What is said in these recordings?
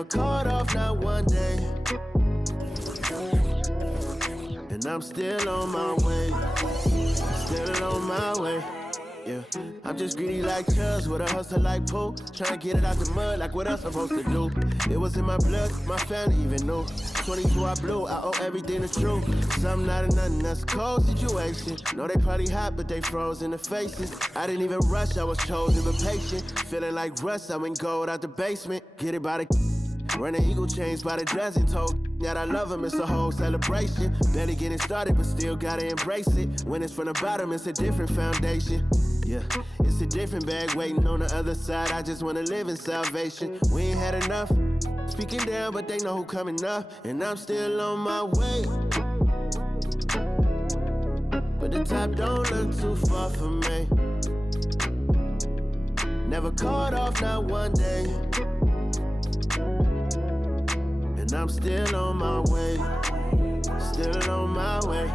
Never called off, not one day. And I'm still on my way. Still on my way. Yeah, I'm just greedy like Chubbs with a hustle like Poe. Trying to get it out the mud like what else I'm supposed to do. It was in my blood, my family even knew. 22 I blew, I owe everything to true. Something out of nothing, that's a cold situation. Know they probably hot, but they froze in the faces. I didn't even rush, I was chosen but patient. Feeling like rust, I went gold out the basement. Get it by the running eagle chains by the dozen. Told that I love him, it's a whole celebration. Barely getting started, but still gotta embrace it. When it's from the bottom, it's a different foundation. Yeah, it's a different bag waiting on the other side. I just wanna live in salvation. We ain't had enough. Speaking down, but they know who coming up. And I'm still on my way. But the top don't look too far from me. Never called off, not one day. And I'm still on my way. Still on my way.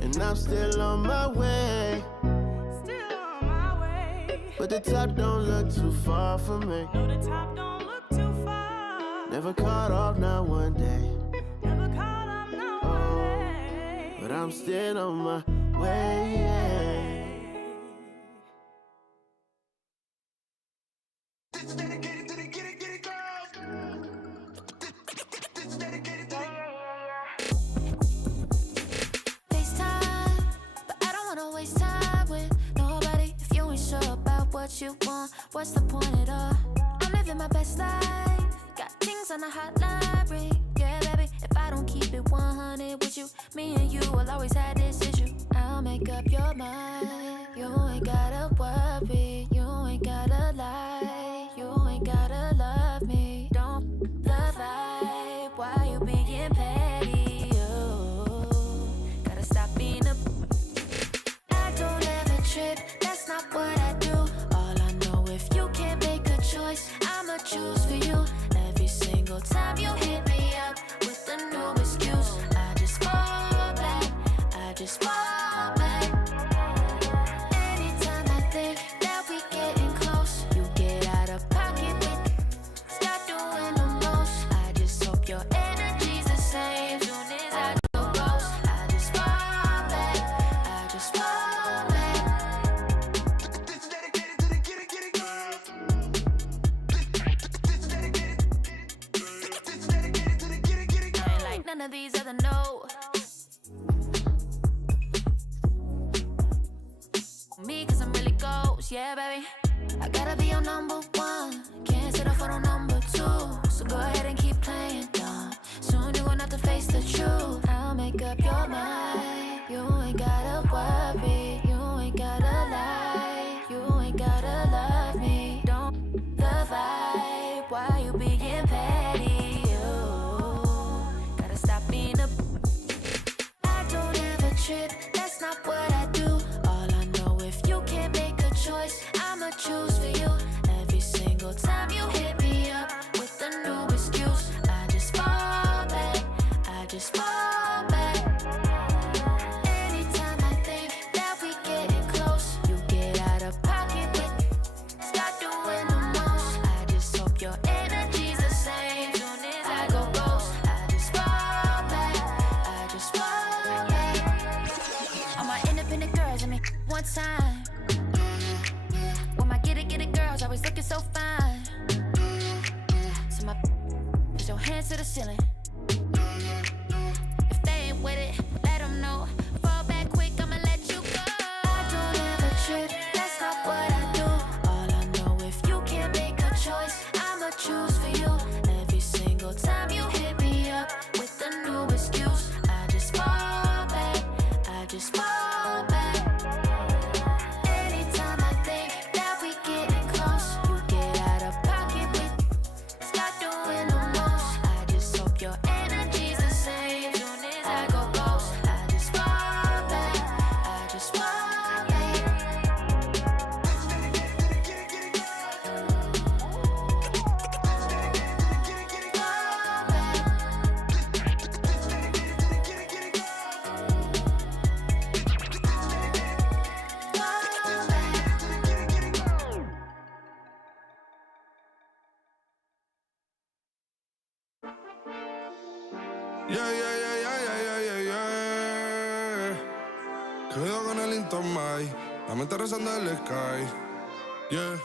And I'm still on my way. But the top don't look too far from me. No, the top don't look too far. Never caught off, not one day. Never caught off, not one day. But I'm still on my way. This is dedicated to the get it girls. This is dedicated to the FaceTime, but I don't wanna waste time with nobody if you ain't sure about what you want. What's the point at all? I'm living my best life. Got things on the hotline ring. Yeah, baby, if I don't keep it 100 with you, me and you will always have this issue. I'll make up your mind. You ain't gotta worry. You ain't gotta lie. You ain't gotta love me. Don't the vibe. Why you being petty? Oh, gotta stop being a. I don't ever trip. That's not what I do. All I know, if you can't make a choice, I'ma choose for you. Every single time you hit me up with a new excuse, I just fall back. I just fall back. Anytime I think that we getting close, you get out of pocket with start doing the most. I just hope your energy's the same. Soon as I go ghost, I just fall back. I just fall back. This is dedicated to the get it girls. This is dedicated to the get it I ain't like none of these other no. Me, cause I'm really ghost, yeah, baby. I gotta be your number one. Can't settle for no number two. So go ahead and keep playing dumb. Soon you're gonna have to face the truth. I'll make up your mind. You ain't gotta worry. You ain't gotta lie. You ain't gotta love me. Don't the vibe. Why you being petty? You gotta stop being a. I don't ever trip. That's not what I do. All I know, if you can't make a choice, I'ma choose for you. Every single time you hit me up with a new excuse, I just fall back. I just fall back. Anytime I think that we getting close, you get out of pocket with start doing the most. I just hope your energy's the same. Soon as I go ghost, I just fall back. I just fall back. All my independent girls, I mean, one time. When my get it girls always looking so fine. So my put your hands to the ceiling. If they ain't with it, let them know. Fall back quick, I'ma let you go. I don't ever trip, that's not what I do. All I know, if you can't make a choice, I'ma choose for you. Every single time you hit me up with a new excuse, I just fall back. I just fall back. Anytime I think that we getting close, you get out of pocket with start doing the most. I just hope your Quedo con el Intomai, la mente rezando el sky. Yeah.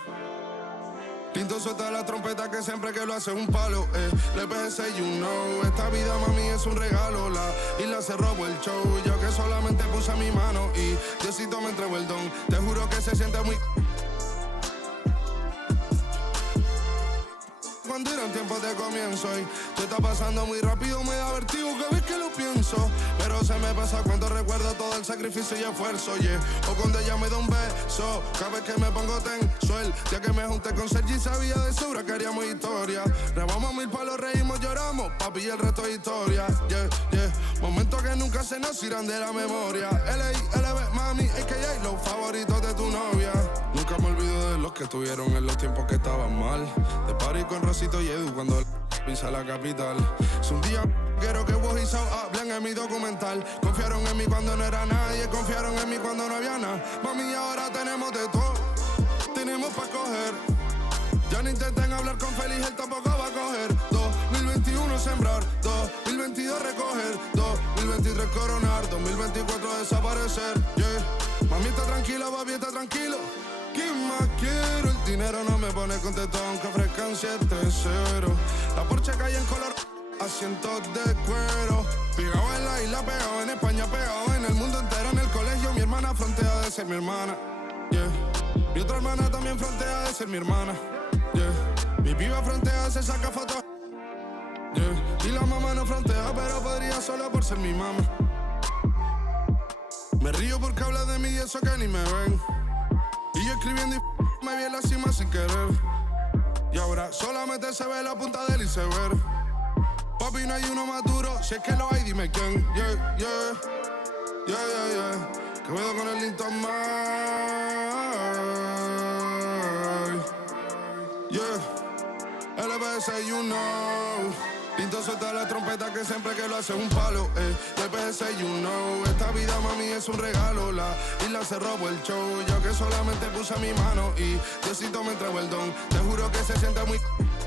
Tinto suelta la trompeta que siempre que lo hace es un palo. Le PSA, you know. Esta vida, mami, es un regalo. La isla se robó el show. Yo que solamente puse mi mano y Diosito me entregó el don. Te juro que se siente muy... Cuando eran tiempos de comienzo y tú estás pasando muy rápido, me da vertigo cada vez que lo pienso. Pero se me pasa cuando recuerdo todo el sacrificio y esfuerzo, yeah. O cuando ella me da un beso, cada vez que me pongo tenso. El día que me junté con Sergi sabía de sobra que haríamos historia. Rebamos 1000 palos, reímos, lloramos, papi, y el resto es historia, yeah, yeah. Momentos que nunca se nos irán de la memoria. LB, mami, a.k.a. los favoritos de tu novia. Nunca me olvido de los que estuvieron en los tiempos que estaban mal. De party con Rosito y Edu cuando pisa la capital. Es un día quiero que vos y Sao hablen en mi documental. Confiaron en mí cuando no era nadie, confiaron en mí cuando no había nada. Mami, ahora tenemos de todo, tenemos pa' coger. Ya no intenten hablar con Feliz, él tampoco va a coger. 2021 sembrar, 2022 recoger, 2023 coronar, 2024 desaparecer, yeah. Mami está tranquila, papi está tranquilo. ¿Qué más quiero? El dinero no me pone contento aunque ofrezcan 7-0. La Porsche cae en color, asientos de cuero. Pegado en la isla, pegado en España, pegado en el mundo entero. En el colegio mi hermana frontea de ser mi hermana, yeah. Mi otra hermana también frontea de ser mi hermana, yeah. Mi piba frontea, se saca fotos, yeah. Y la mamá no frontea, pero podría solo por ser mi mamá. Me río porque habla de mí y eso que ni me ven. Y yo escribiendo y me vi en la cima sin querer. Y ahora solamente se ve la punta del iceberg. Papi, no hay uno más duro, si es que lo hay, dime quién. Yeah, yeah, yeah, yeah, yeah. Que puedo con el Intomai. Yeah, LBS, you know. Tinto suelta la trompeta que siempre que lo hace es un palo, LBS, you know. Esta vida, mami, es un regalo. La isla se robó el show. Yo que solamente puse mi mano y Diosito me entregó el don. Te juro que se siente muy...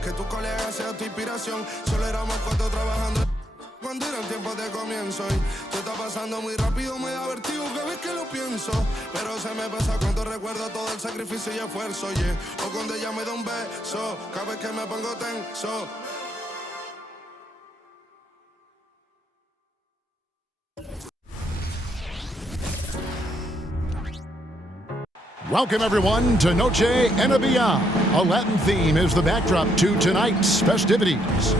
que tu colega sea tu inspiración. Solo éramos 4 trabajando cuando eran tiempos de comienzo y tú estás pasando muy rápido, me da vertigo cada vez que lo pienso. Pero se me pasa cuando recuerdo todo el sacrificio y esfuerzo, yeah. O cuando ella me da un beso, cada vez que me pongo tenso. Welcome, everyone, to Noche en Beyond. A Latin theme is the backdrop to tonight's festivities.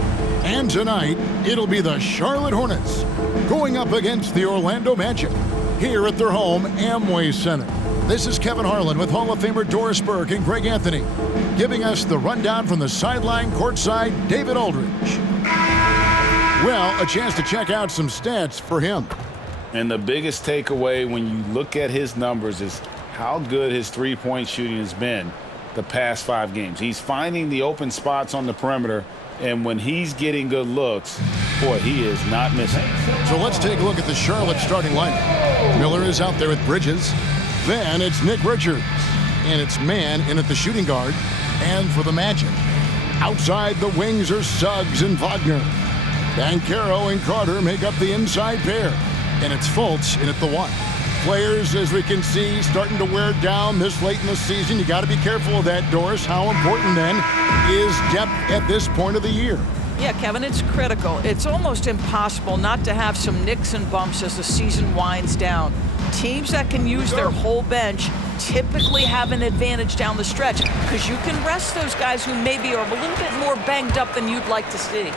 And tonight, it'll be the Charlotte Hornets going up against the Orlando Magic here at their home, Amway Center. This is Kevin Harlan with Hall of Famer Doris Burke and Greg Anthony, giving us the rundown from the sideline courtside, David Aldridge. Well, a chance to check out some stats for him. And the biggest takeaway when you look at his numbers is how good his three-point shooting has been the past 5 games. He's finding the open spots on the perimeter, and when he's getting good looks, boy, he is not missing. So let's take a look at the Charlotte starting lineup. Miller is out there with Bridges. Then it's Nick Richards. And it's Mann in at the shooting guard. And for the Magic, outside the wings are Suggs and Wagner. Banchero and Carter make up the inside pair. And it's Fultz in at the 1. Players, as we can see, starting to wear down this late in the season. You got to be careful of that, Doris. How important, then, is depth at this point of the year? Yeah, Kevin, it's critical. It's almost impossible not to have some nicks and bumps as the season winds down. Teams that can use their whole bench typically have an advantage down the stretch because you can rest those guys who maybe are a little bit more banged up than you'd like to see.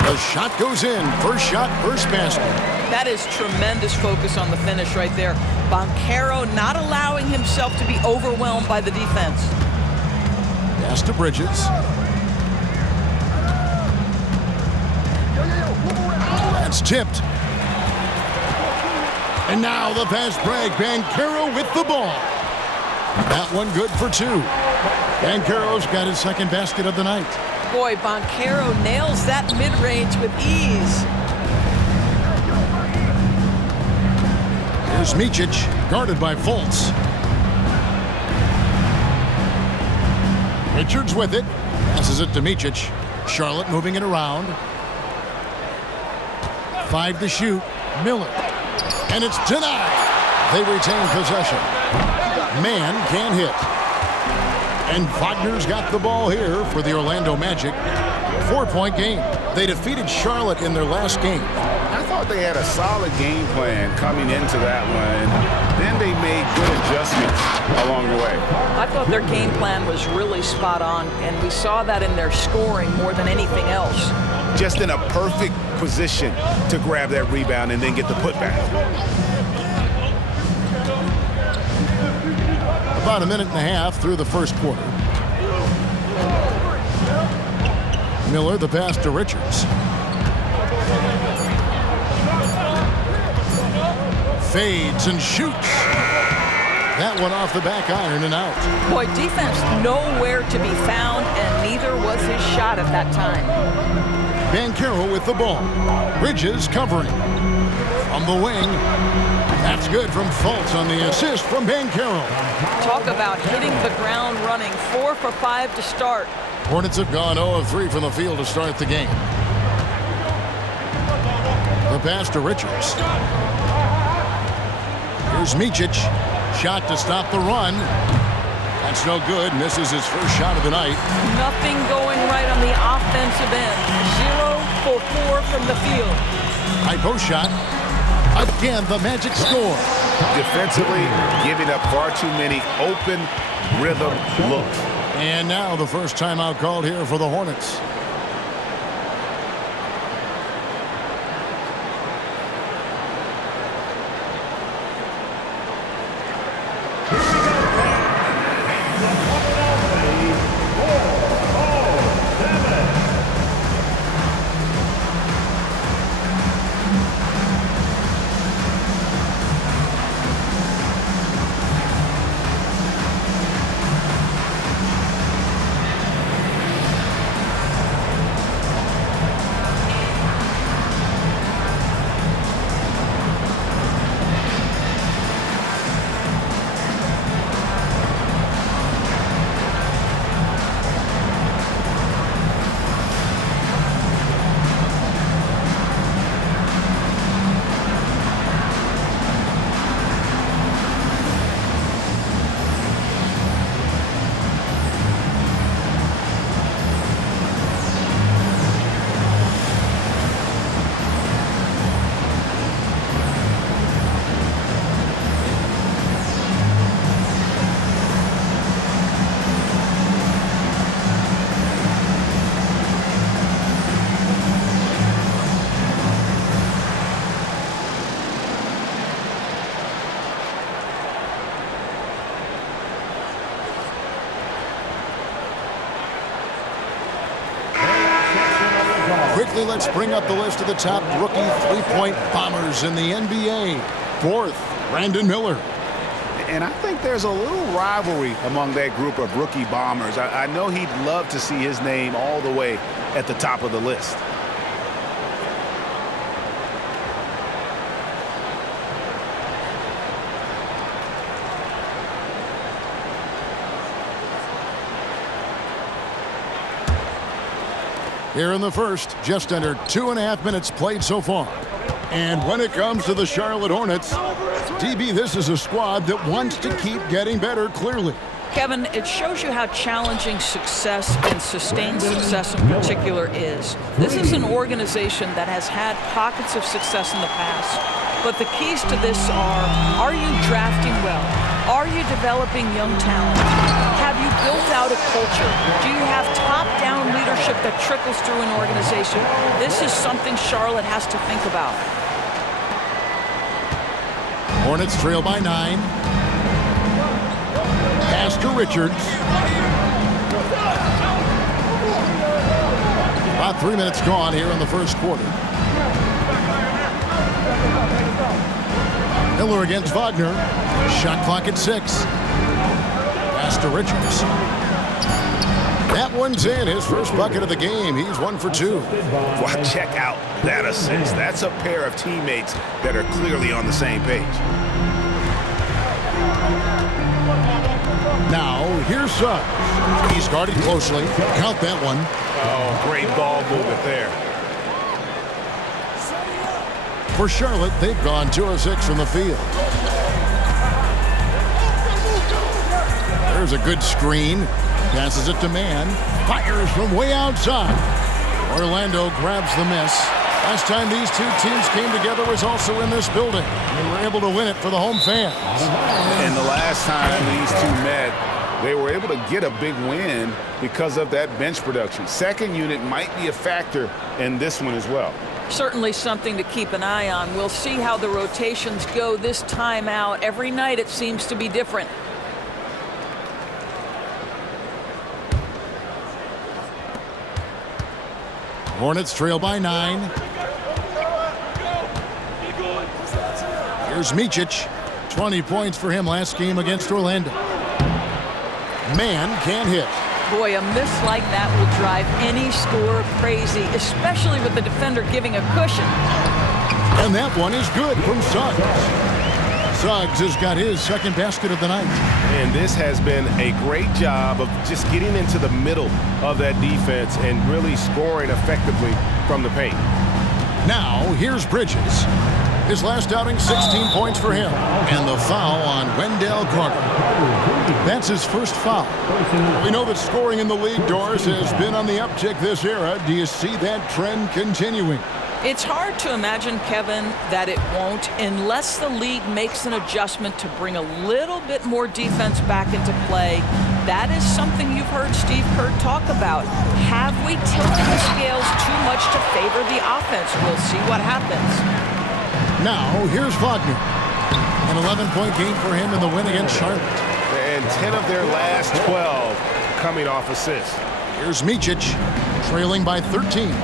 The shot goes in. First shot, first basket. That is tremendous focus on the finish right there. Banchero not allowing himself to be overwhelmed by the defense. Pass to Bridges. That's tipped. And now the fast break. Banchero with the ball. That one good for 2. Banchero's got his second basket of the night. Boy, Banchero nails that mid-range with ease. Here's Micic, guarded by Fultz. Richards with it. Passes it to Micic. Charlotte moving it around. 5 to shoot. Miller. And it's denied. They retain possession. Man can't hit. And Wagner's got the ball here for the Orlando Magic. 4-point game. They defeated Charlotte in their last game. I thought they had a solid game plan coming into that one. Then they made good adjustments along the way. I thought their game plan was really spot on, and we saw that in their scoring more than anything else. Just in a perfect position to grab that rebound and then get the putback. About a minute and a half through the first quarter. Miller, the pass to Richards. Fades and shoots. That one off the back iron and out. Boy, defense nowhere to be found, and neither was his shot at that time. Banchero with the ball. Bridges covering. From the wing. That's good from Fultz on the assist from Banchero. Talk about hitting the ground running. 4 for 5 to start. Hornets have gone 0 of 3 from the field to start the game. The pass to Richards. Here's Micic. Shot to stop the run. That's no good. Misses his first shot of the night. Nothing going right on the offensive end. 0 for 4 from the field. High post shot. Again, the Magic score. Defensively, giving up far too many open rhythm looks. And now the first timeout called here for the Hornets. Quickly, let's bring up the list of the top rookie three-point bombers in the NBA. Fourth, Brandon Miller. And I think there's a little rivalry among that group of rookie bombers. I know he'd love to see his name all the way at the top of the list. Here in the first, just under 2.5 minutes played so far. And when it comes to the Charlotte Hornets, DB, this is a squad that wants to keep getting better, clearly. Kevin, it shows you how challenging success and sustained success in particular is. This is an organization that has had pockets of success in the past, but the keys to this are you drafting well? Are you developing young talent? Have you built out a culture? Do you have top-down leadership that trickles through an organization? This is something Charlotte has to think about. Hornets trail by 9. Pass to Richards. About 3 minutes gone here in the first quarter. Miller against Wagner. Shot clock at 6. Pass to Richards. That one's in. His first bucket of the game. He's 1 for 2. Wow, check out that assist. That's a pair of teammates that are clearly on the same page. Now, here's Suggs. He's guarded closely. Count that one. Oh, great ball movement there. For Charlotte, they've gone 2 of 6 from the field. There's a good screen. Passes it to Mann. Fires from way outside. Orlando grabs the miss. Last time these two teams came together was also in this building. They were able to win it for the home fans. And the last time these two met, they were able to get a big win because of that bench production. Second unit might be a factor in this one as well. Certainly something to keep an eye on. We'll see how the rotations go this time out. Every night it seems to be different. Hornets trail by 9. Here's Micic. 20 points for him last game against Orlando. Mann can't hit. Boy, a miss like that will drive any scorer crazy, especially with the defender giving a cushion. And that one is good from Suggs. Suggs has got his second basket of the night. And this has been a great job of just getting into the middle of that defense and really scoring effectively from the paint. Now, here's Bridges. His last outing, 16 points for him. And the foul on Wendell Carter. That's his first foul. We know that scoring in the league, Doris, has been on the uptick this era. Do you see that trend continuing? It's hard to imagine, Kevin, that it won't unless the league makes an adjustment to bring a little bit more defense back into play. That is something you've heard Steve Kerr talk about. Have we tilted the scales too much to favor the offense? We'll see what happens. Now, here's Wagner. An 11-point game for him in the win against Charlotte. And 10 of their last 12 coming off assists. Here's Micic, trailing by 13.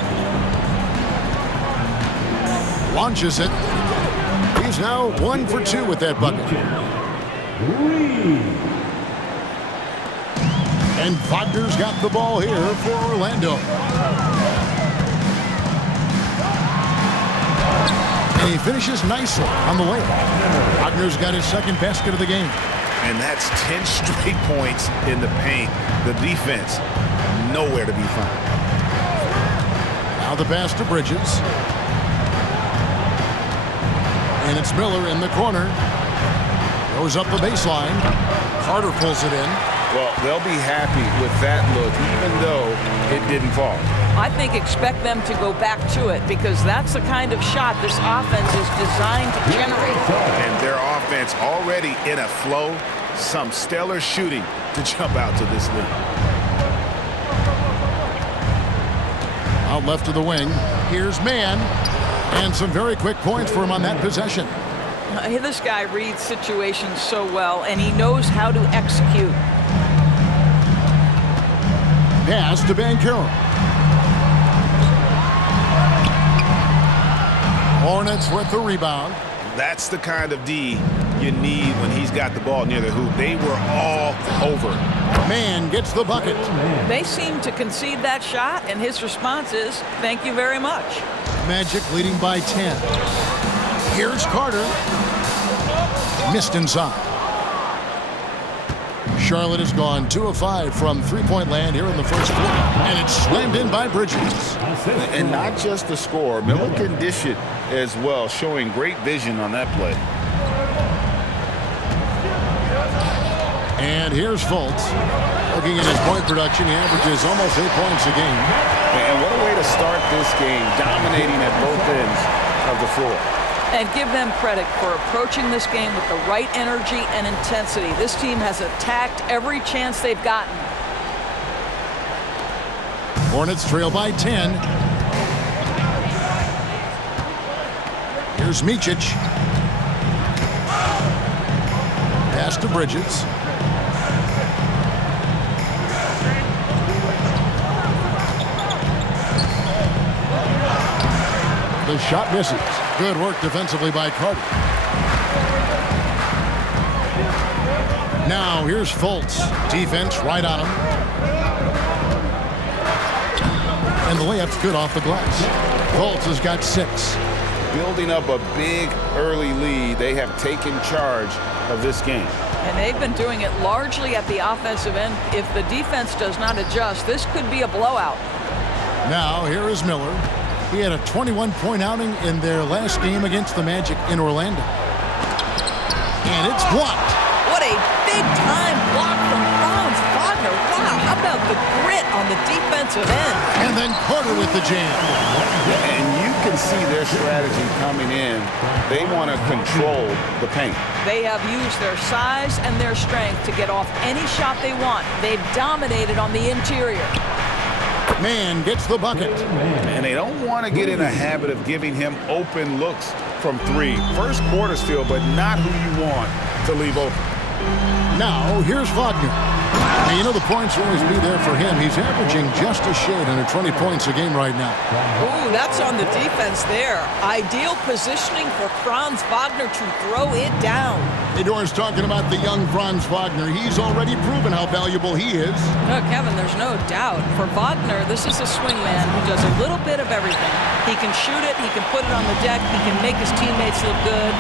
Launches it. He's now 1 for 2 with that bucket. And Wagner's got the ball here for Orlando. And he finishes nicely on the layup. Wagner's got his second basket of the game. And that's 10 straight points in the paint. The defense, nowhere to be found. Now the pass to Bridges. And it's Miller in the corner. Goes up the baseline. Carter pulls it in. Well, they'll be happy with that look, even though it didn't fall. I think expect them to go back to it because that's the kind of shot this offense is designed to generate. And their offense already in a flow. Some stellar shooting to jump out to this lead. Out left of the wing. Here's Mann. And some very quick points for him on that possession. This guy reads situations so well, and he knows how to execute. Pass to Banchero. Hornets with the rebound. That's the kind of D you need when he's got the ball near the hoop. They were all over. Mann gets the bucket. They seem to concede that shot, and his response is, thank you very much. Magic leading by 10. Here's Carter. Missed inside. Charlotte has gone 2 of 5 from three-point land here in the first quarter. And it's slammed in by Bridges. And not just the score. Miller can dish it as well, showing great vision on that play. And here's Fultz. Looking at his point production, he averages almost 8 points a game. And what a way to start this game, dominating at both ends of the floor. And give them credit for approaching this game with the right energy and intensity. This team has attacked every chance they've gotten. Hornets trail by 10. Here's Micic. Pass to Bridges. The shot misses. Good work defensively by Carter. Now here's Fultz. Defense right on him. And the layup's good off the glass. Fultz has got 6. Building up a big early lead, they have taken charge of this game. And they've been doing it largely at the offensive end. If the defense does not adjust, this could be a blowout. Now, here is Miller. He had a 21-point outing in their last game against the Magic in Orlando. And it's blocked. What a big-time block from Franz Wagner. Wow, how about the grit on the defensive end? And then Carter with the jam. And you can see their strategy coming in. They want to control the paint. They have used their size and their strength to get off any shot they want. They've dominated on the interior. Man gets the bucket. And they don't want to get in a habit of giving him open looks from three. First quarter still, but not who you want to leave open. Now, here's Wagner. And you know the points will always be there for him. He's averaging just a shade under 20 points a game right now. Ooh, that's on the defense there. Ideal positioning for Franz Wagner to throw it down. Hey, Doris, talking about the young Franz Wagner. He's already proven how valuable he is. No, Kevin, there's no doubt. For Wagner, this is a swingman who does a little bit of everything. He can shoot it, he can put it on the deck, he can make his teammates look good.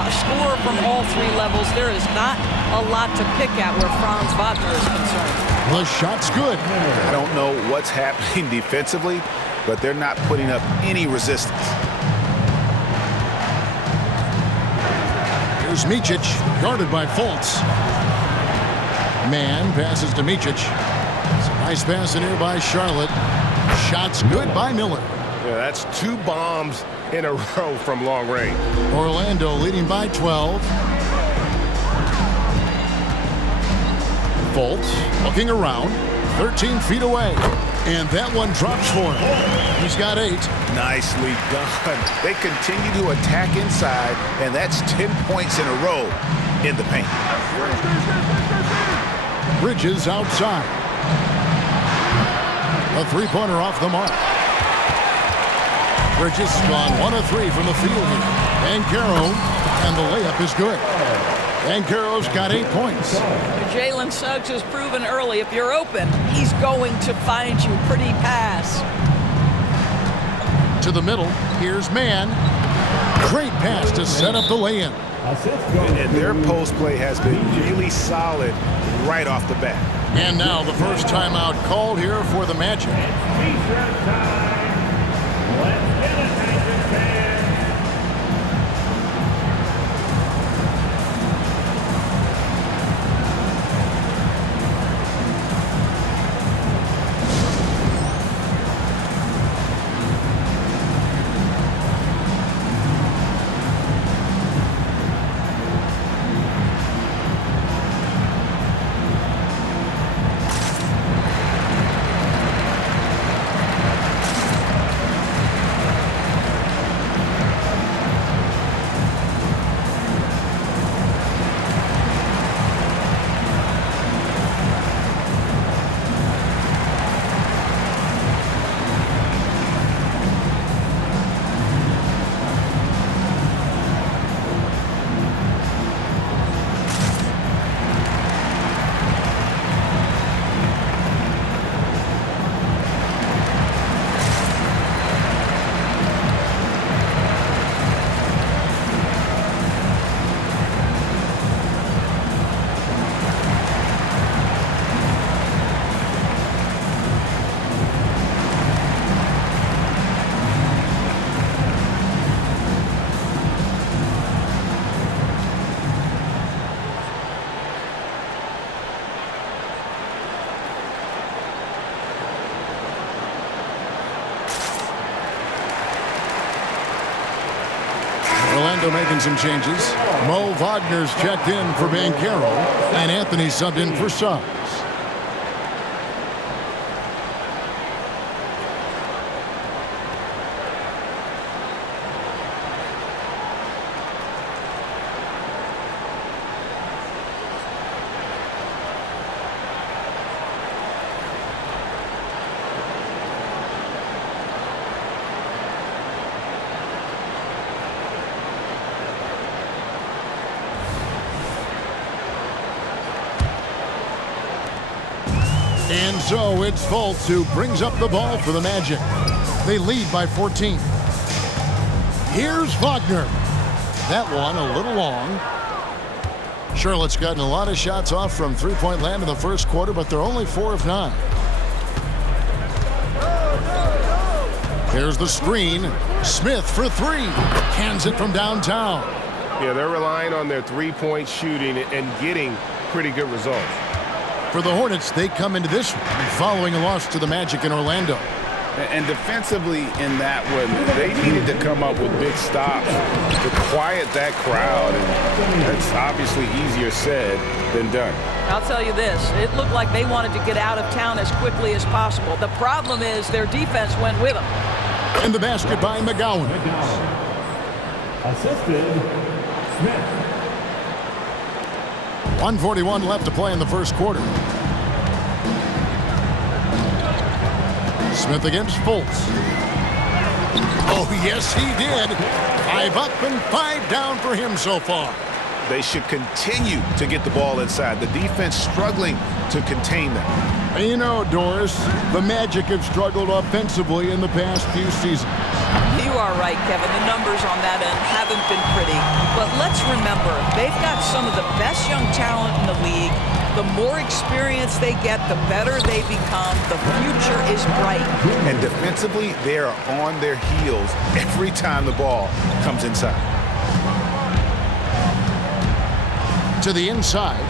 A scorer from all three levels. There is not a lot to pick at where Franz Wagner is concerned. The shot's good. I don't know what's happening defensively, but they're not putting up any resistance. Here's Micic, guarded by Fultz. Man passes to Micic. It's a nice pass in here by Charlotte. Shot's good by Miller. Yeah, that's 2 bombs in a row from long range. Orlando leading by 12. Fultz looking around, 13 feet away. And that one drops for him. He's got 8. Nicely done. They continue to attack inside, and that's 10 points in a row in the paint. Bridges outside. A three-pointer off the mark. Bridges gone 1 of 3 from the field here. Banchero, and the layup is good. Banchero's got 8 points. Jalen Suggs has proven early, if you're open, he's going to find you. Pretty pass. To the middle, here's Mann. Great pass to set up the lay-in. And their post play has been really solid right off the bat. And now the first timeout called here for the Magic. Orlando making some changes. Mo Wagner's checked in for Banchero, and Anthony subbed in for Suggs. And so it's Fultz who brings up the ball for the Magic. They lead by 14. Here's Wagner. That one a little long. Charlotte's gotten a lot of shots off from three-point land in the first quarter, but they're only 4 of 9. Here's the screen. Smith for three. Cans it from downtown. Yeah, they're relying on their three-point shooting and getting pretty good results. For the Hornets, they come into this one following a loss to the Magic in Orlando. And defensively in that one, they needed to come up with big stops to quiet that crowd. And that's obviously easier said than done. I'll tell you this, it looked like they wanted to get out of town as quickly as possible. The problem is their defense went with them. And the basket by McGowan. Assisted, Smith. 1:41 left to play in the first quarter. Smith against Fultz. Oh, yes, he did. 5 up and 5 down for him so far. They should continue to get the ball inside. The defense struggling to contain them. You know, Doris, the Magic have struggled offensively in the past few seasons. You are right, Kevin. The numbers on that end haven't been pretty. But let's remember, they've got some of the best young talent in the league. The more experience they get, the better they become. The future is bright. And defensively, they are on their heels every time the ball comes inside. To the inside.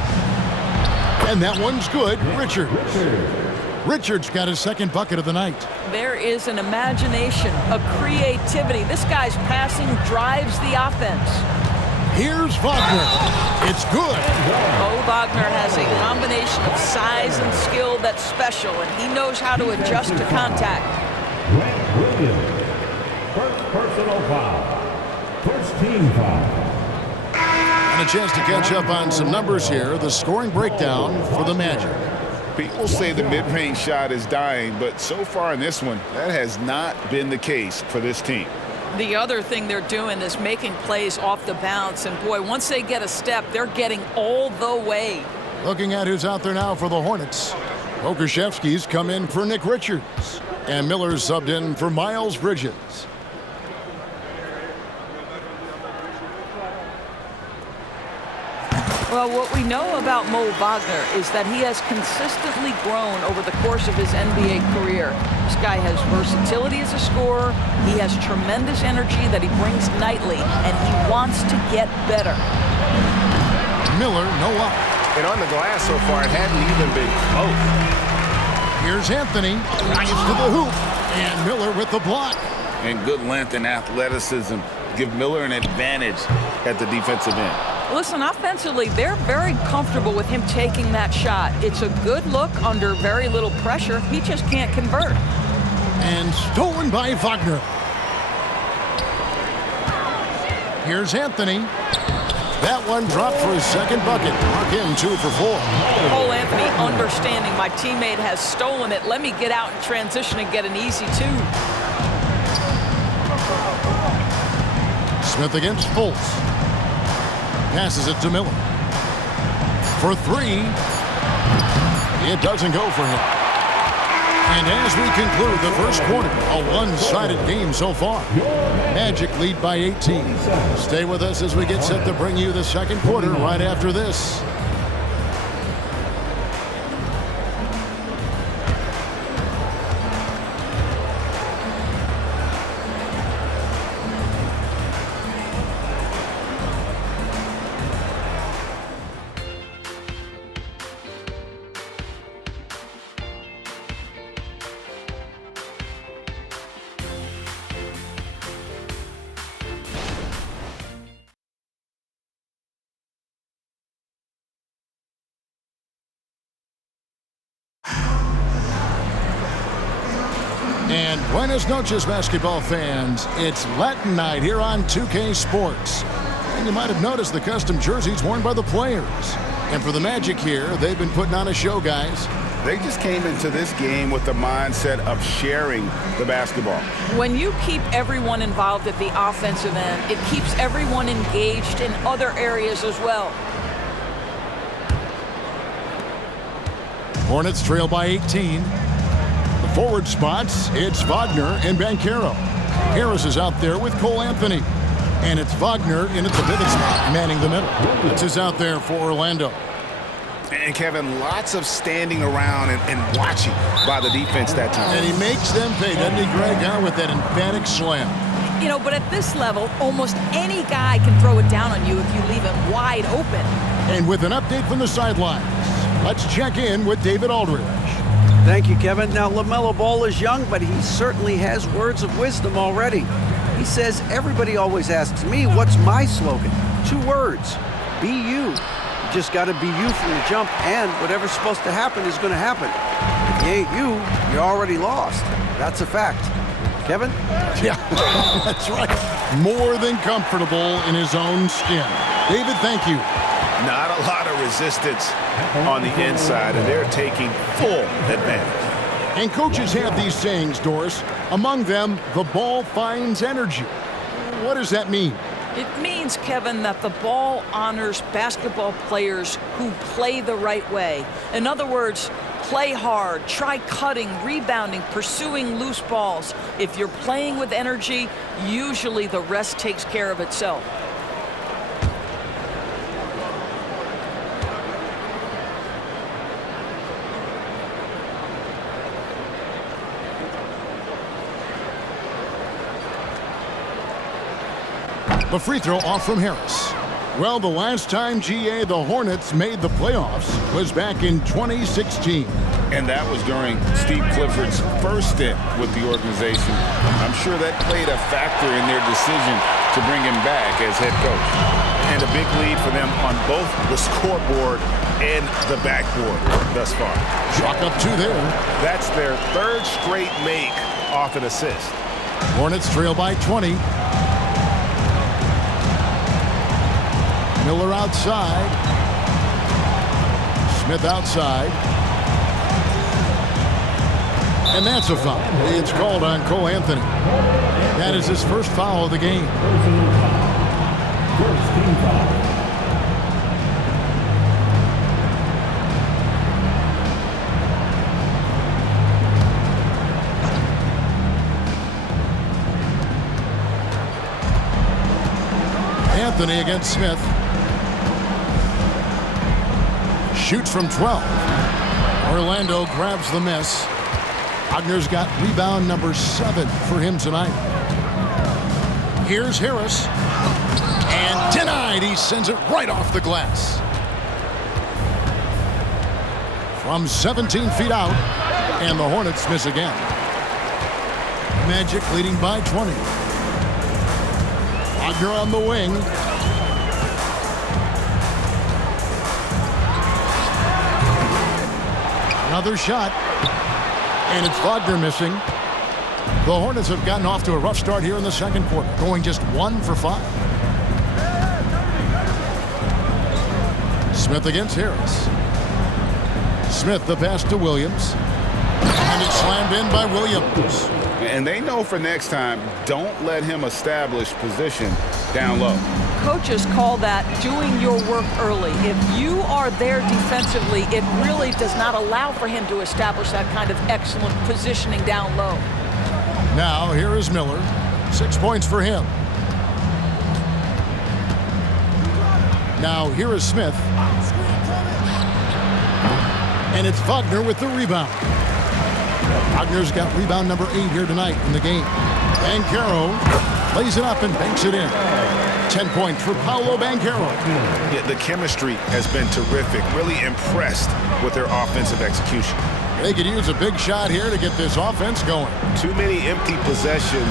And that one's good. Richards got his second bucket of the night. There is an imagination, a creativity. This guy's passing drives the offense. Here's Wagner. It's good. Wagner has a combination of size and skill that's special, and he knows how to adjust to contact. Grant Williams. First personal foul. First team foul. And a chance to catch up on some numbers here. The scoring breakdown for the Magic. People say the mid-range shot is dying, but so far in this one, that has not been the case for this team. The other thing they're doing is making plays off the bounce, and boy, once they get a step, they're getting all the way. Looking at who's out there now for the Hornets. Pokuševski's come in for Nick Richards, and Miller's subbed in for Miles Bridges. Well, what we know about Mo Wagner is that he has consistently grown over the course of his NBA career. This guy has versatility as a scorer. He has tremendous energy that he brings nightly, and he wants to get better. Miller, no luck. And on the glass so far, it hadn't even been close. Here's Anthony. Nice to the hoop. And Miller with the block. And good length and athleticism give Miller an advantage at the defensive end. Listen, offensively, they're very comfortable with him taking that shot. It's a good look under very little pressure. He just can't convert. And stolen by Wagner. Here's Anthony. That one dropped for his second bucket. Mark in 2 for 4. Cole Anthony understanding my teammate has stolen it. Let me get out in transition and get an easy 2. Smith against Fultz. Passes it to Miller. For 3. It doesn't go for him. And as we conclude the first quarter, a one-sided game so far. Magic lead by 18. Stay with us as we get set to bring you the second quarter right after this. And buenas noches, basketball fans. It's Latin night here on 2K Sports. And you might have noticed the custom jerseys worn by the players. And for the Magic here, they've been putting on a show, guys. They just came into this game with the mindset of sharing the basketball. When you keep everyone involved at the offensive end, it keeps everyone engaged in other areas as well. Hornets trail by 18. The forward spots, it's Wagner and Banchero. Harris is out there with Cole Anthony. And it's Wagner in at the pivot spot, manning the middle. This is out there for Orlando. And Kevin, lots of standing around and watching by the defense that time. And he makes them pay, doesn't he, Greg, with that emphatic slam. You know, but at this level, almost any guy can throw it down on you if you leave him wide open. And with an update from the sidelines, let's check in with David Aldridge. Thank you, Kevin. Now, LaMelo Ball is young, but he certainly has words of wisdom already. He says, everybody always asks me, what's my slogan? 2 words, be you. You just got to be you from the jump, and whatever's supposed to happen is going to happen. If you ain't you, you're already lost. That's a fact. Kevin? Yeah, that's right. More than comfortable in his own skin. David, thank you. Not a lot of resistance on the inside, and they're taking full advantage. And coaches have these sayings, Doris. Among them, the ball finds energy. What does that mean? It means, Kevin, that the ball honors basketball players who play the right way. In other words, play hard, try cutting, rebounding, pursuing loose balls. If you're playing with energy, usually the rest takes care of itself. The free throw off from Harris. Well, the last time, GA, the Hornets made the playoffs was back in 2016. And that was during Steve Clifford's first stint with the organization. I'm sure that played a factor in their decision to bring him back as head coach. And a big lead for them on both the scoreboard and the backboard thus far. Chalk up 2 there. That's their 3rd straight make off an assist. Hornets trail by 20. Miller outside. Smith outside. And that's a foul. It's called on Cole Anthony. That is his first foul of the game. First team foul. Anthony against Smith. Shoots from 12. Orlando grabs the miss. Wagner's got rebound number 7 for him tonight. Here's Harris. And denied. He sends it right off the glass. From 17 feet out. And the Hornets miss again. Magic leading by 20. Wagner on the wing. Another shot. And it's Wagner missing. The Hornets have gotten off to a rough start here in the second quarter, going just 1 for 5. Smith against Harris. Smith the pass to Williams. And it's slammed in by Williams. And they know for next time, don't let him establish position down low. Coaches call that doing your work early. If you are there defensively, it really does not allow for him to establish that kind of excellent positioning down low. Now here is Miller. 6 points for him. Now here is Smith. And it's Wagner with the rebound. Wagner's got rebound number 8 here tonight in the game. Banchero lays it up and banks it in. 10 points for Paolo Banchero. Yeah, the chemistry has been terrific. Really impressed with their offensive execution. They could use a big shot here to get this offense going. Too many empty possessions.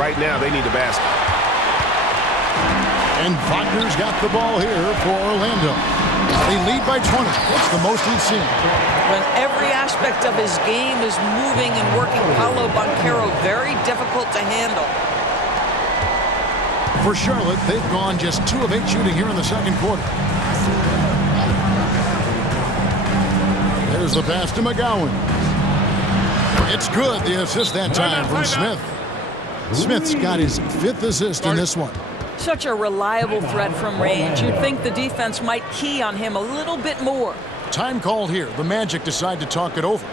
Right now, they need a basket. And Wagner's got the ball here for Orlando. They lead by 20. That's the most we've seen. When every aspect of his game is moving and working, Paolo Banchero very difficult to handle. For Charlotte, they've gone just 2 of 8 shooting here in the second quarter. There's the pass to McGowan. It's good. The assist that time from Smith. Smith's got his 5th assist in this one. Such a reliable threat from range. You'd think the defense might key on him a little bit more. Time called here. The Magic decide to talk it over.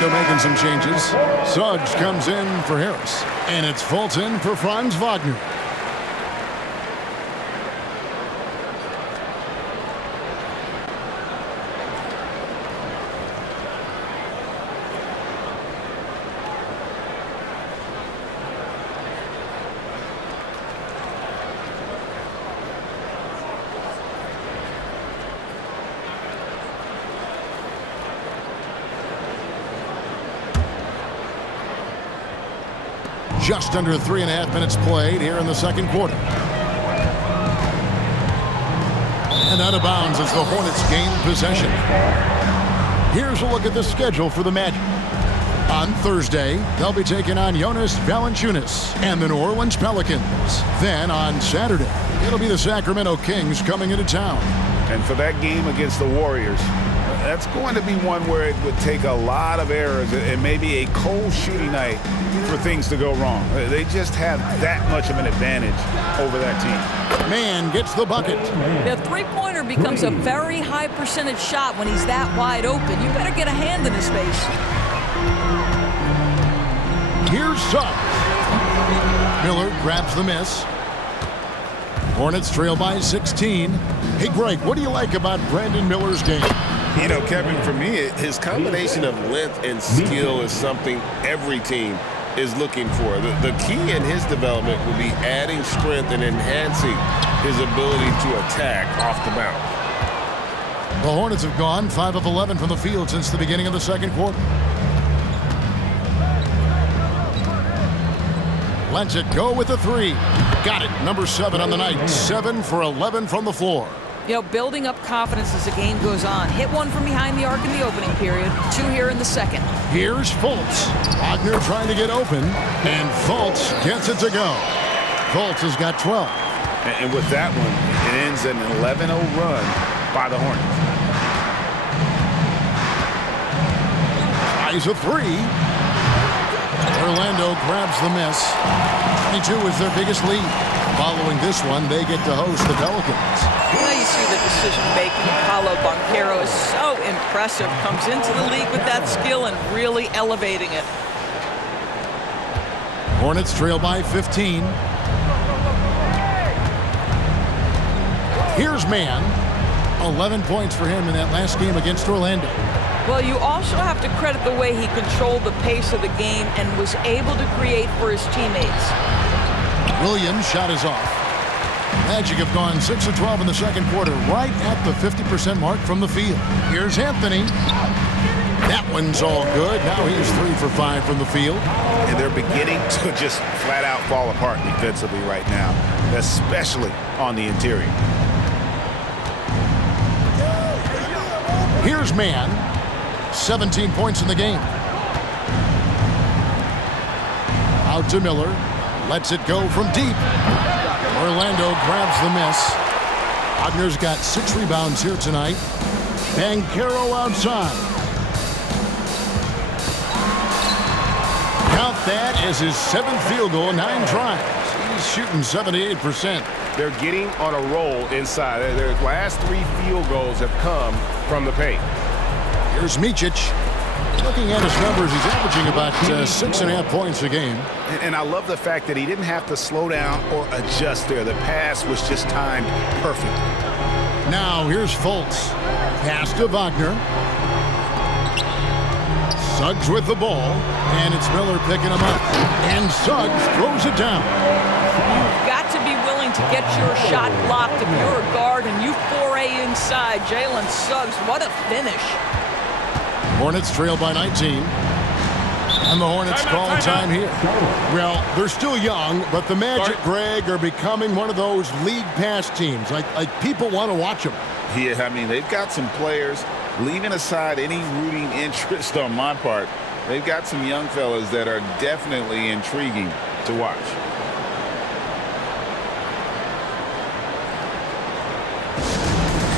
Orlando making some changes. Suggs comes in for Harris. And it's Fulton for Franz Wagner. Just under 3.5 minutes played here in the second quarter. And out of bounds as the Hornets gain possession. Here's a look at the schedule for the Magic. On Thursday, they'll be taking on Jonas Valanciunas and the New Orleans Pelicans. Then on Saturday, it'll be the Sacramento Kings coming into town. And for that game against the Warriors, that's going to be one where it would take a lot of errors and maybe a cold shooting night for things to go wrong. They just have that much of an advantage over that team. Man gets the bucket. The three-pointer becomes a very high percentage shot when he's that wide open. You better get a hand in his face. Here's Suggs. Miller grabs the miss. Hornets trail by 16. Hey, Greg, what do you like about Brandon Miller's game? You know, Kevin, for me, his combination of length and skill is something every team is looking for. The key in his development will be adding strength and enhancing his ability to attack off the bounce. The Hornets have gone 5 of 11 from the field since the beginning of the second quarter. Lets it go with the three. Got it. Number 7 on the night. 7 for 11 from the floor. You know, building up confidence as the game goes on. Hit one from behind the arc in the opening period. 2 here in the second. Here's Fultz. Wagner trying to get open, and Fultz gets it to go. Fultz has got 12. And with that one, it ends an 11-0 run by the Hornets. Tries a three. Orlando grabs the miss. 22 is their biggest lead. Following this one, they get to host the Pelicans. Now you see the decision-making. Paulo Banchero is so impressive. Comes into the league with that skill and really elevating it. Hornets trail by 15. Here's Mann. 11 points for him in that last game against Orlando. Well, you also have to credit the way he controlled the pace of the game and was able to create for his teammates. Williams' shot is off. Magic have gone 6 of 12 in the second quarter, right at the 50% mark from the field. Here's Anthony. That one's all good. Now he's 3 for 5 from the field. And they're beginning to just flat out fall apart defensively right now, especially on the interior. Here's Mann. 17 points in the game. Out to Miller. Lets it go from deep. Orlando grabs the miss. Wagner's got 6 rebounds here tonight. Banchero outside. Count that as his 7th field goal, 9 tries. He's shooting 78%. They're getting on a roll inside. Their last 3 field goals have come from the paint. Here's Micic. Looking at his numbers, he's averaging about 6.5 points a game. And I love the fact that he didn't have to slow down or adjust there. The pass was just timed perfect. Now here's Fultz. Pass to Wagner. Suggs with the ball. And it's Miller picking him up. And Suggs throws it down. You've got to be willing to get your shot blocked if you're a guard and you foray inside. Jalen Suggs, what a finish. Hornets trail by 19. And the Hornets calling time here. Well, they're still young, but the Magic, Greg, are becoming one of those league pass teams. Like people want to watch them. Yeah, I mean, they've got some players, leaving aside any rooting interest on my part, they've got some young fellas that are definitely intriguing to watch.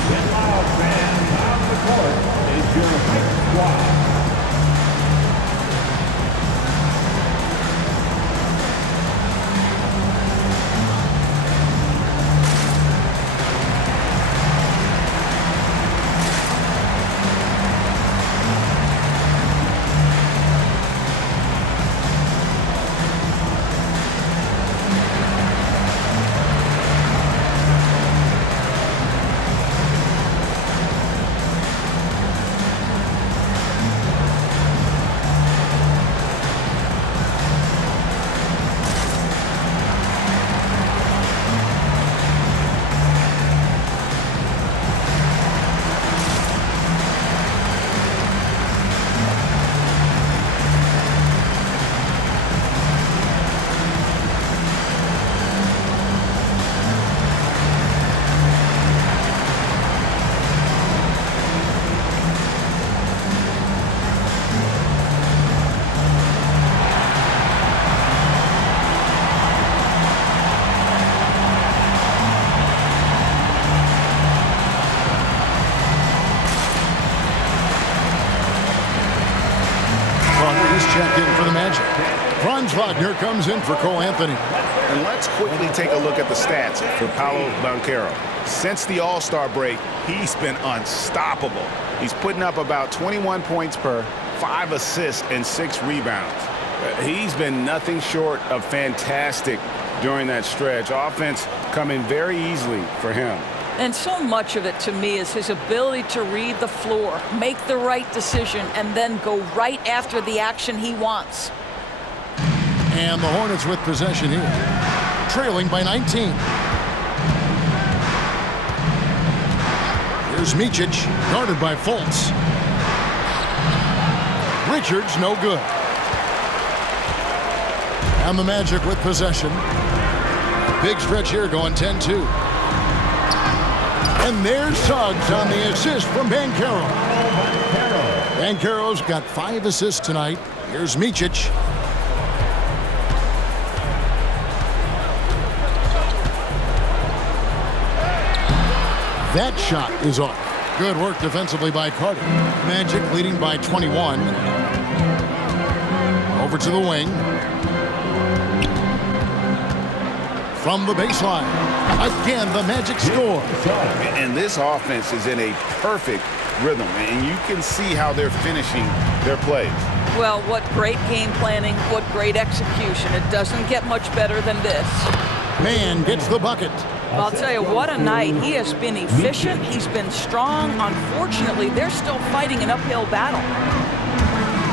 Get loud, fans. On the court is your hype squad. checked in for the Magic. Franz Wagner comes in for Cole Anthony. And let's quickly take a look at the stats for Paolo Banchero. Since the All-Star break, he's been unstoppable. He's putting up about 21 points per, 5 assists, and 6 rebounds. He's been nothing short of fantastic during that stretch. Offense coming very easily for him. And so much of it, to me, is his ability to read the floor, make the right decision, and then go right after the action he wants. And the Hornets with possession here, trailing by 19. Here's Micic, guarded by Fultz. Richards, no good. And the Magic with possession. Big stretch here, going 10-2. And there's Suggs on the assist from Banchero. Banchero's got 5 assists tonight. Here's Micic. That shot is off. Good work defensively by Carter. Magic leading by 21. Over to the wing. From the baseline. Again, the Magic score. And this offense is in a perfect rhythm, and you can see how they're finishing their plays. Well, what great game planning, what great execution. It doesn't get much better than this. Man gets the bucket. I'll tell you, what a night. He has been efficient. He's been strong. Unfortunately, they're still fighting an uphill battle.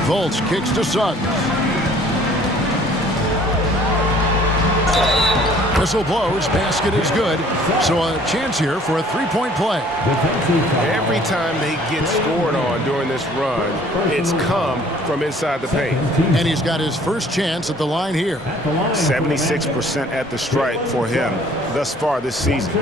Fultz kicks to Suggs. Whistle blows, basket is good. So a chance here for a three-point play. Every time they get scored on during this run, it's come from inside the paint. And he's got his first chance at the line here. 76% at the stripe for him thus far this season.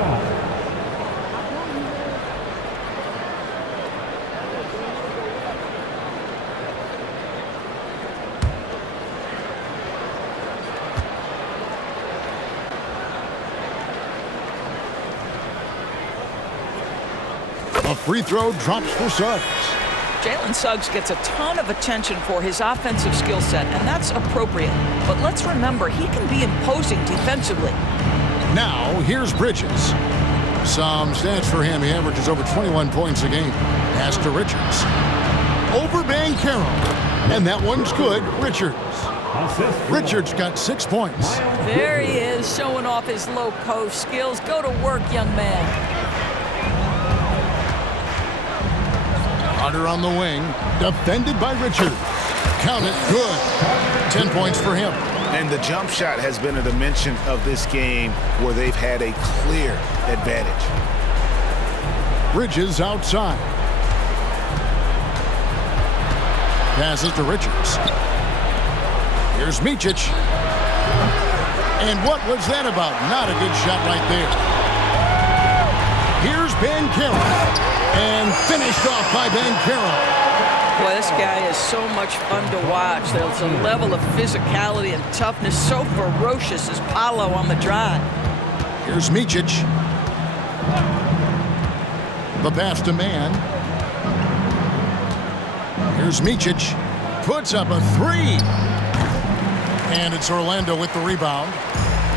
A free throw drops for Suggs. Jalen Suggs gets a ton of attention for his offensive skill set, and that's appropriate. But let's remember, he can be imposing defensively. Now, here's Bridges. Some stats for him. He averages over 21 points a game. Pass to Richards. Over Banchero. And that one's good. Richards got 6 points. There he is, showing off his low post skills. Go to work, young man. Carter on the wing, defended by Richards. Count it, good. 10 points for him. And the jump shot has been a dimension of this game where they've had a clear advantage. Bridges outside. Passes to Richards. Here's Micic. And what was that about? Not a good shot right there. Here's Banchero. And finished off by Banchero. Boy, this guy is so much fun to watch. There's a level of physicality and toughness so ferocious as Paolo on the drive. Here's Micic. The pass to Man. Here's Micic. Puts up a three. And it's Orlando with the rebound.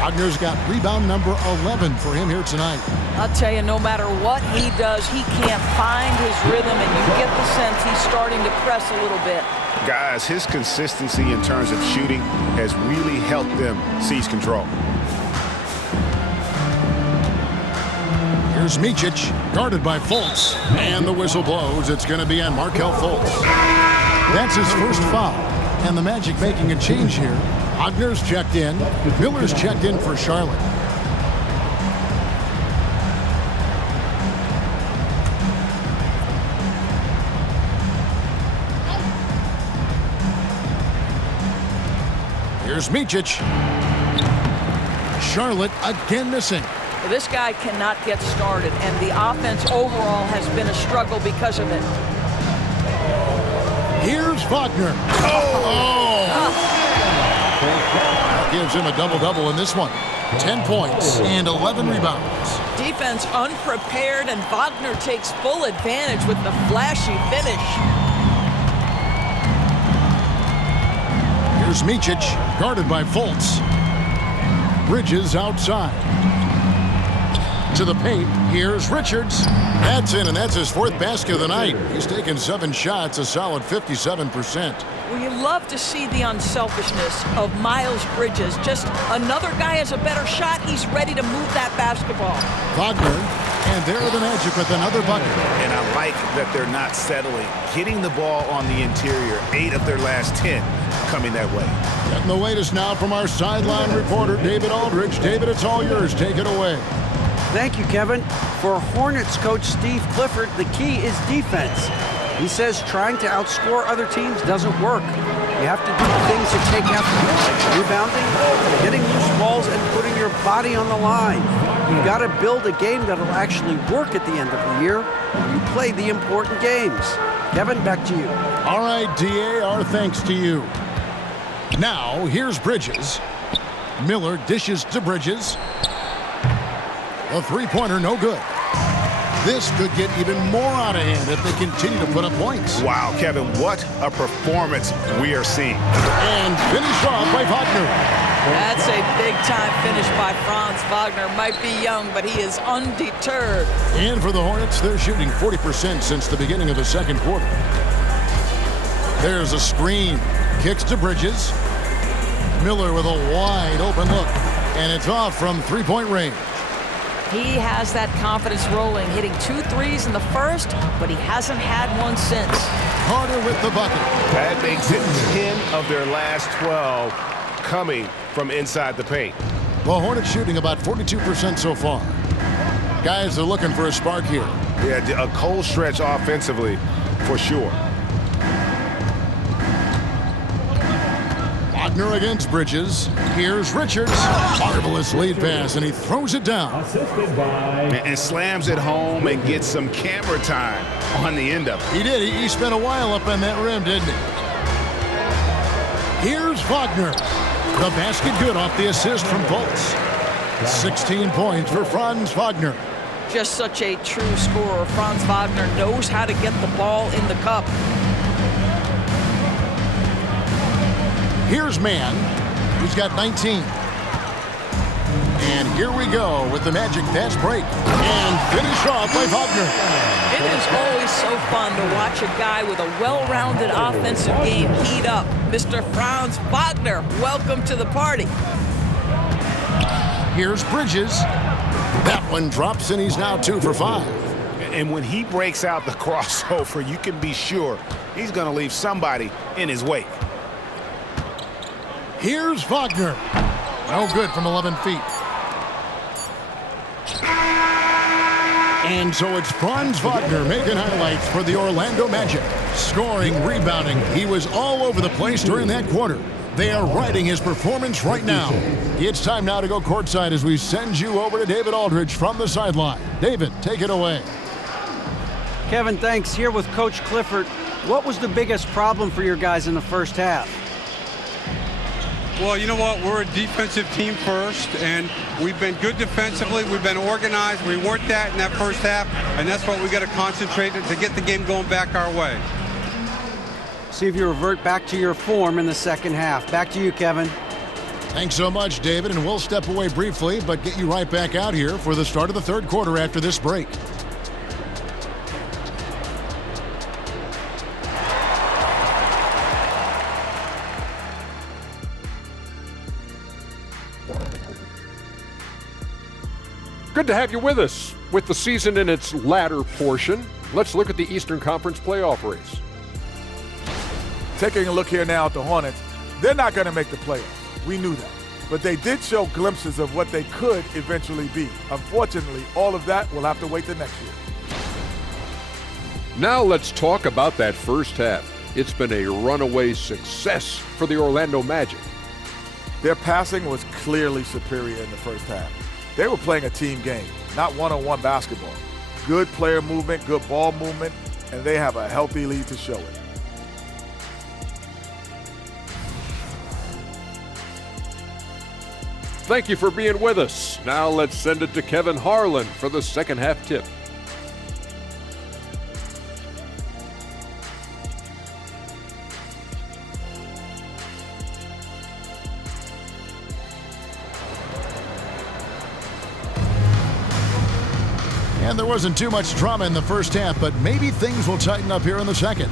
Wagner's got rebound number 11 for him here tonight. I'll tell you, no matter what he does, he can't find his rhythm, and you get the sense he's starting to press a little bit. Guys, his consistency in terms of shooting has really helped them seize control. Here's Micic, guarded by Fultz. And the whistle blows. It's going to be on Markelle Fultz. That's his first foul. And the Magic making a change here. Wagner's checked in. Miller's checked in for Charlotte. Here's Micic. Charlotte again missing. This guy cannot get started, and the offense overall has been a struggle because of it. Here's Wagner. That gives him a double-double in this one. 10 points and 11 rebounds. Defense unprepared, and Wagner takes full advantage with the flashy finish. Here's Micic, guarded by Fultz. Bridges outside. To the paint, here's Richards. That's in, and that's his 4th basket of the night. He's taken 7 shots, a solid 57%. Well, you love to see the unselfishness of Miles Bridges. Just another guy has a better shot. He's ready to move that basketball. Wagner, and there are the Magic with another bucket. And I like that they're not settling. Getting the ball on the interior, 8 of their last 10 coming that way. Getting the latest now from our sideline reporter, David Aldridge. David, it's all yours. Take it away. Thank you, Kevin. For Hornets coach Steve Clifford, the key is defense. He says trying to outscore other teams doesn't work. You have to do the things that take effort, like rebounding, getting loose balls, and putting your body on the line. You've got to build a game that'll actually work at the end of the year when you play the important games. Kevin, back to you. All right, DA, our thanks to you. Now, here's Bridges. Miller dishes to Bridges. A three-pointer, no good. This could get even more out of hand if they continue to put up points. Wow, Kevin, what a performance we are seeing. And finished off by Wagner. That's a big-time finish by Franz. Wagner might be young, but he is undeterred. And for the Hornets, they're shooting 40% since the beginning of the second quarter. There's a screen. Kicks to Bridges. Miller with a wide open look. And it's off from three-point range. He has that confidence rolling, hitting 2 threes in the first, but he hasn't had one since. Carter with the bucket. That makes it 10 of their last 12 coming from inside the paint. The Hornets shooting about 42% so far. Guys are looking for a spark here. Yeah, a cold stretch offensively for sure. Wagner against Bridges. Here's Richards. Marvelous lead pass, and he throws it down. And slams it home and gets some camera time on the end of it. He did. He spent a while up on that rim, didn't he? Here's Wagner. The basket good off the assist from Fultz. 16 points for Franz Wagner. Just such a true scorer. Franz Wagner knows how to get the ball in the cup. Here's Mann, who's got 19. And here we go with the Magic fast break. And finished off by Wagner. It is always so fun to watch a guy with a well-rounded offensive game heat up. Mr. Franz Wagner, welcome to the party. Here's Bridges. That one drops, and he's now 2 for 5. And when he breaks out the crossover, you can be sure he's going to leave somebody in his wake. Here's Wagner. No good from 11 feet. And so it's Franz Wagner making highlights for the Orlando Magic. Scoring, rebounding. He was all over the place during that quarter. They are riding his performance right now. It's time now to go courtside as we send you over to David Aldridge from the sideline. David, take it away. Kevin, thanks. Here with Coach Clifford. What was the biggest problem for your guys in the first half? Well, you know what? We're a defensive team first, and we've been good defensively. We've been organized. We weren't that in that first half, and that's what we got to concentrate on to get the game going back our way. See if you revert back to your form in the second half. Back to you, Kevin. Thanks so much, David, and we'll step away briefly, but get you right back out here for the start of the third quarter after this break. Good to have you with us. With the season in its latter portion, let's look at the Eastern Conference playoff race. Taking a look here now at the Hornets, they're not going to make the playoffs. We knew that. But they did show glimpses of what they could eventually be. Unfortunately, all of that will have to wait till next year. Now let's talk about that first half. It's been a runaway success for the Orlando Magic. Their passing was clearly superior in the first half. They were playing a team game, not one-on-one basketball. Good player movement, good ball movement, and they have a healthy lead to show it. Thank you for being with us. Now let's send it to Kevin Harlan for the second half tip. And there wasn't too much drama in the first half, but maybe things will tighten up here in the second.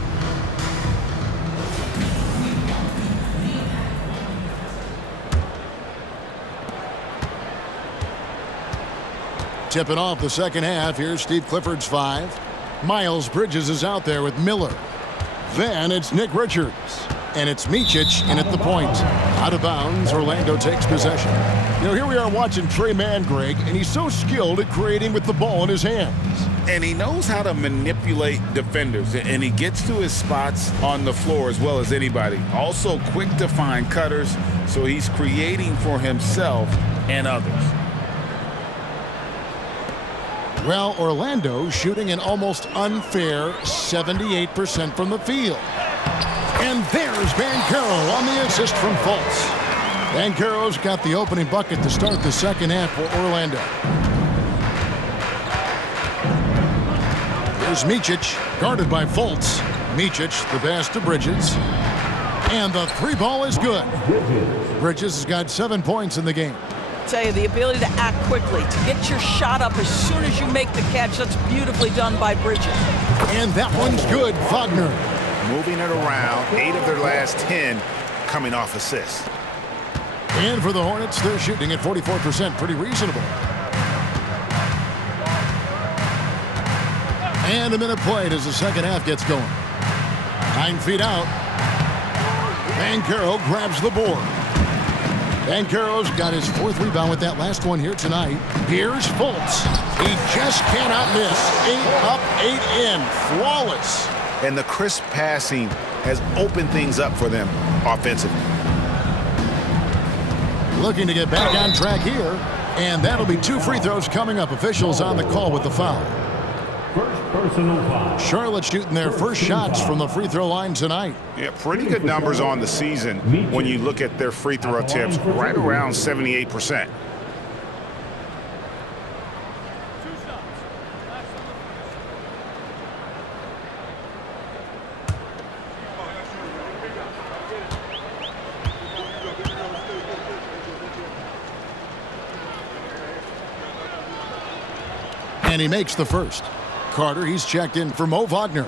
Tipping off the second half, here's Steve Clifford's 5. Miles Bridges is out there with Miller. Then it's Nick Richards. And it's Micic in at the point. Out of bounds, Orlando takes possession. Here we are watching Trey Mann, Greg, and he's so skilled at creating with the ball in his hands. And he knows how to manipulate defenders, and he gets to his spots on the floor as well as anybody. Also quick to find cutters, so he's creating for himself and others. Well, Orlando shooting an almost unfair 78% from the field. And there's Banchero on the assist from Fultz. Banchero's got the opening bucket to start the second half for Orlando. Here's Micic, guarded by Fultz. Micic, the pass to Bridges. And the three ball is good. Bridges has got 7 points in the game. Tell you, the ability to act quickly, to get your shot up as soon as you make the catch, that's beautifully done by Bridges. And that one's good, Wagner. Moving it around, 8 of their last 10 coming off assists. And for the Hornets, they're shooting at 44%, pretty reasonable. And a minute played as the second half gets going. 9 feet out. Banchero grabs the board. Banchero's got his 4th rebound with that last one here tonight. Here's Fultz. He just cannot miss. 8 up, 8 in. Flawless. And the crisp passing has opened things up for them offensively. Looking to get back on track here. And that'll be 2 free throws coming up. Officials on the call with the foul. First personal foul. Charlotte shooting their first shots from the free throw line tonight. Yeah, pretty good numbers on the season when you look at their free throw attempts, right around 78%. And he makes the first. Carter, he's checked in for Mo Wagner.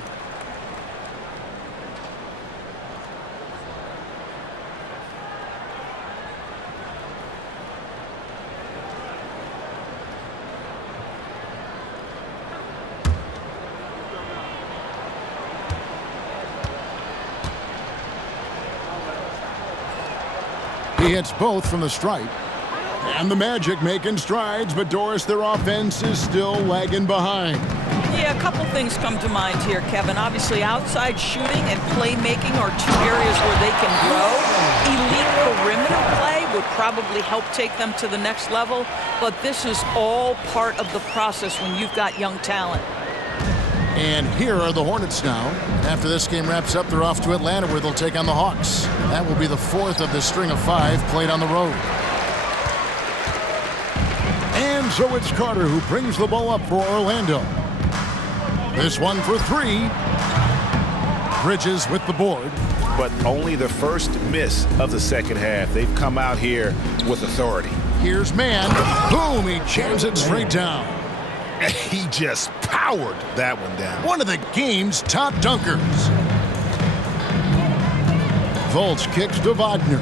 He hits both from the stripe. And the Magic making strides, but Doris, their offense is still lagging behind. Yeah, a couple things come to mind here, Kevin. Obviously, outside shooting and playmaking are 2 areas where they can grow. Elite perimeter play would probably help take them to the next level, but this is all part of the process when you've got young talent. And here are the Hornets now. After this game wraps up, they're off to Atlanta where they'll take on the Hawks. That will be the 4th of the string of 5 played on the road. And so it's Carter who brings the ball up for Orlando. This one for 3. Bridges with the board. But only the first miss of the second half. They've come out here with authority. Here's Mann. Boom, he jams it straight down. He just powered that one down. One of the game's top dunkers. Fultz kicks to Wagner.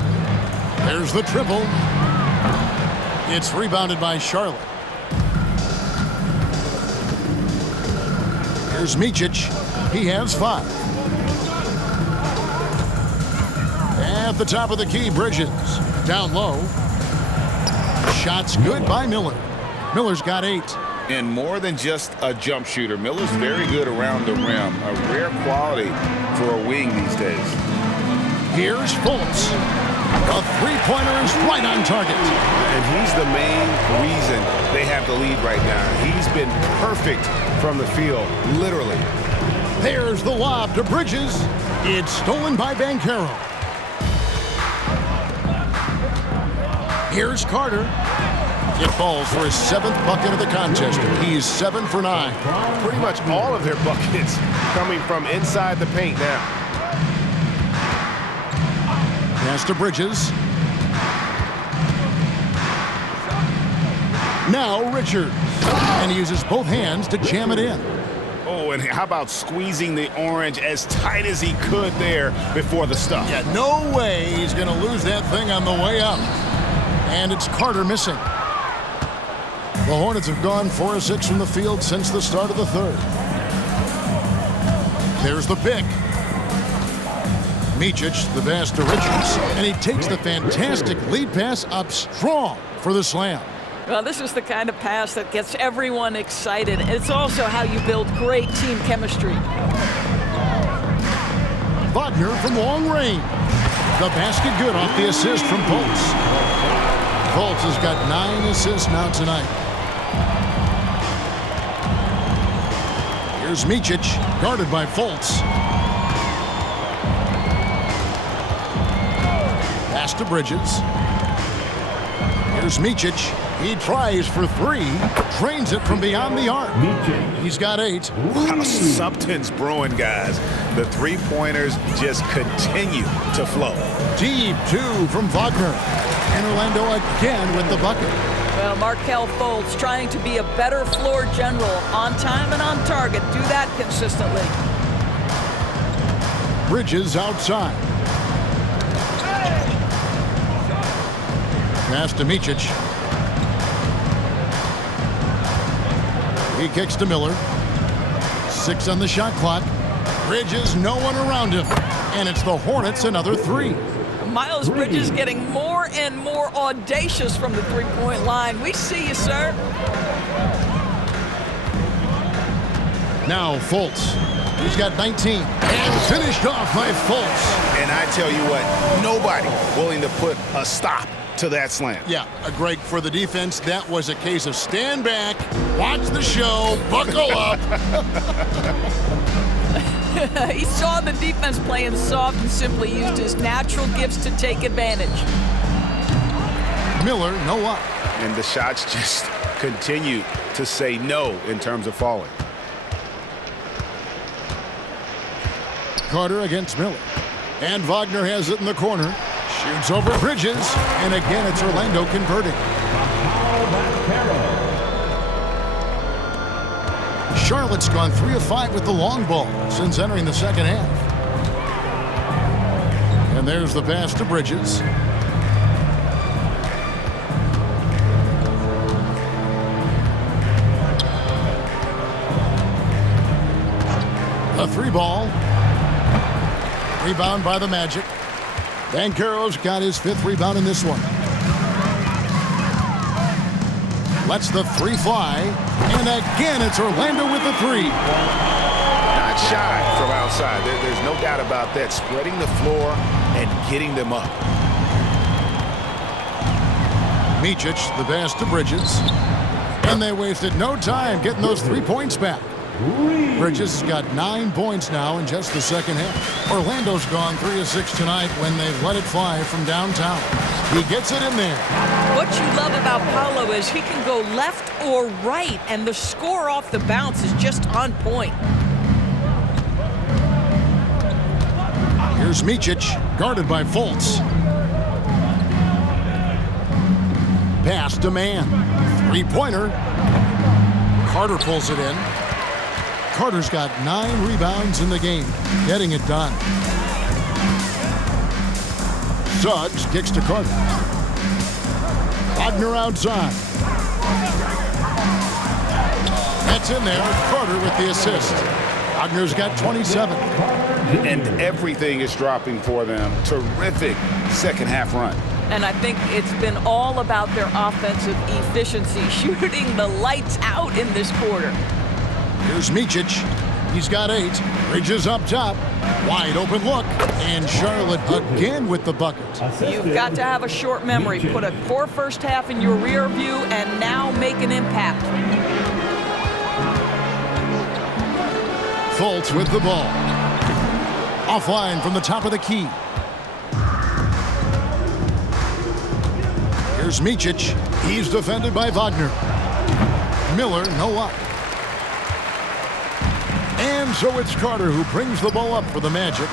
There's the triple. It's rebounded by Charlotte. Here's Micic. He has 5. At the top of the key, Bridges. Down low. Shot's good by Miller. Miller's got 8. And more than just a jump shooter, Miller's very good around the rim. A rare quality for a wing these days. Here's Fultz. A three-pointer is right on target. And he's the main reason they have the lead right now. He's been perfect from the field, literally. There's the lob to Bridges. It's stolen by Banchero. Here's Carter. It falls for his 7th bucket of the contest. He's 7 for 9. Pretty much all of their buckets coming from inside the paint now. Pass to Bridges. Now Richards. and he uses both hands to jam it in. Oh, and how about squeezing the orange as tight as he could there before the stuff? Yeah, no way he's going to lose that thing on the way up. And it's Carter missing. The Hornets have gone 4 of 6 from the field since the start of the third. There's the pick. Micic, the pass to Richards, and he takes the fantastic lead pass up strong for the slam. Well, this is the kind of pass that gets everyone excited. It's also how you build great team chemistry. Wagner from long range. The basket good off the assist from Fultz. Fultz has got 9 assists now tonight. Here's Micic, guarded by Fultz. Pass to Bridges. Here's Micic. He tries for 3, drains it from beyond the arc. He's got 8. Wow, something's brewing, guys. The three-pointers just continue to flow. Deep 2 from Wagner. And Orlando again with the bucket. Well, Markelle Fultz trying to be a better floor general, on time and on target. Do that consistently. Bridges outside. Pass to Micic. He kicks to Miller. 6 on the shot clock. Bridges, no one around him. And it's the Hornets, another 3. Miles Bridges getting more and more audacious from the three-point line. We see you, sir. Now Fultz. He's got 19. And finished off by Fultz. And I tell you what, nobody willing to put a stop to that slam. Yeah, Greg, for the defense, that was a case of stand back, watch the show, buckle up. He saw the defense playing soft and simply used his natural gifts to take advantage. Miller, no up. And the shots just continue to say no in terms of falling. Carter against Miller. And Wagner has it in the corner. Shoots over Bridges. And again, it's Orlando converting. Charlotte's gone 3 of 5 with the long ball since entering the second half. And there's the pass to Bridges. A 3 ball. Rebound by the Magic. Banchero's got his 5th rebound in this one. Lets the 3 fly. And again, it's Orlando with the 3. Not shy from outside. There's no doubt about that. Spreading the floor and getting them up. Micic, the pass to Bridges. And they wasted no time getting those 3 points back. Bridges has got 9 points now in just the second half. Orlando's gone 3 of 6 tonight when they've let it fly from downtown. He gets it in there. What you love about Paolo is he can go left or right, and the score off the bounce is just on point. Here's Micic, guarded by Fultz. Pass to man. 3-pointer. Carter pulls it in. Carter's got 9 rebounds in the game, getting it done. Suggs kicks to Carter. Wagner outside. That's in there. Carter with the assist. Wagner's got 27. And everything is dropping for them. Terrific second half run. And I think it's been all about their offensive efficiency, shooting the lights out in this quarter. Here's Micic. He's got 8. Bridges up top. Wide open look. And Charlotte again with the bucket. You've got to have a short memory. Put a poor first half in your rear view and now make an impact. Fultz with the ball. Offline from the top of the key. Here's Micic. He's defended by Wagner. Miller, no up. And so it's Carter who brings the ball up for the Magic.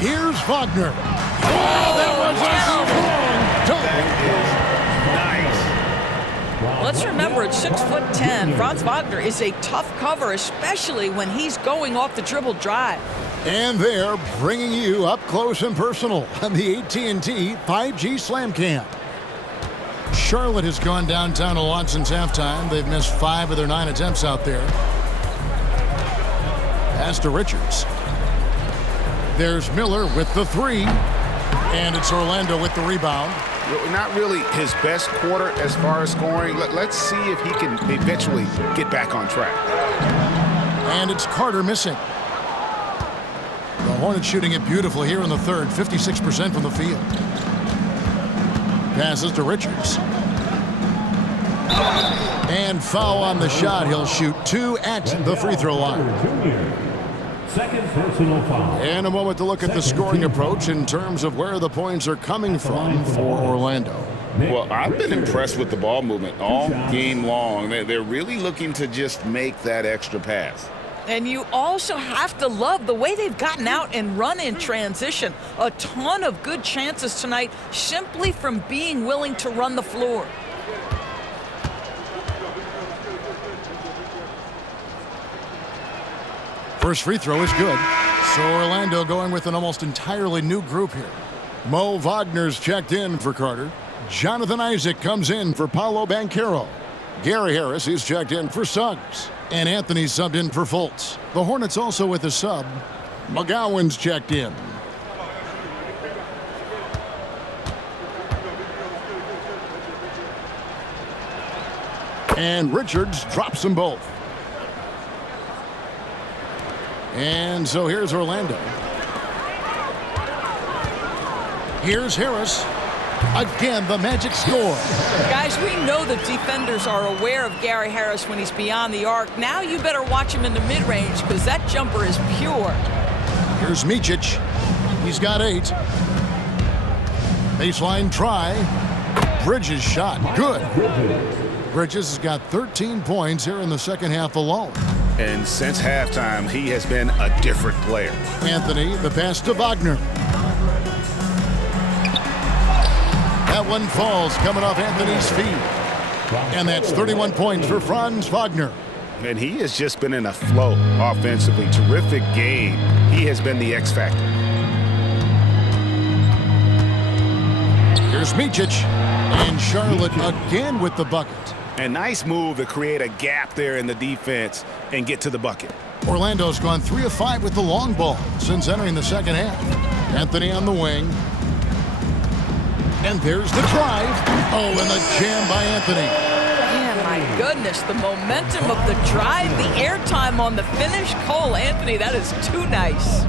Here's Wagner. Oh, that was a strong dunk. That is nice. Let's remember, at 6'10", Franz Wagner is a tough cover, especially when he's going off the dribble drive. And they're bringing you up close and personal on the AT&T 5G Slam Cam. Charlotte has gone downtown a lot since halftime. They've missed 5 of their 9 attempts out there. Pass to Richards. There's Miller with the 3. And it's Orlando with the rebound. Not really his best quarter as far as scoring. Let's see if he can eventually get back on track. And it's Carter missing. The Hornets shooting it beautiful here in the third, 56% from the field. Passes to Richards. And foul on the shot. He'll shoot 2 at the free throw line. Second personal foul. And a moment to look at the scoring approach in terms of where the points are coming from for Orlando. Well, I've been impressed with the ball movement all game long. They're really looking to just make that extra pass. And you also have to love the way they've gotten out and run in transition. A ton of good chances tonight simply from being willing to run the floor. First free throw is good. So Orlando going with an almost entirely new group here. Mo Wagner's checked in for Carter. Jonathan Isaac comes in for Paolo Banchero. Gary Harris is checked in for Suggs. And Anthony subbed in for Fultz. The Hornets also with a sub. McGowan's checked in. And Richards drops them both. And so here's Orlando. Here's Harris. Again, the magic score. Guys, we know the defenders are aware of Gary Harris when he's beyond the arc. Now you better watch him in the mid-range because that jumper is pure. Here's Micic. He's got 8. Baseline try. Bridges shot. Good. Bridges has got 13 points here in the second half alone. And since halftime, he has been a different player. Anthony, the pass to Wagner. That one falls coming off Anthony's feet. And that's 31 points for Franz Wagner. And he has just been in a flow offensively. Terrific game. He has been the X factor. Here's Micic. And Charlotte again with the bucket. A nice move to create a gap there in the defense and get to the bucket. Orlando's gone 3 of 5 with the long ball since entering the second half. Anthony on the wing. And there's the drive. Oh, and the jam by Anthony. Man, my goodness, the momentum of the drive, the airtime on the finish. Cole Anthony, that is too nice.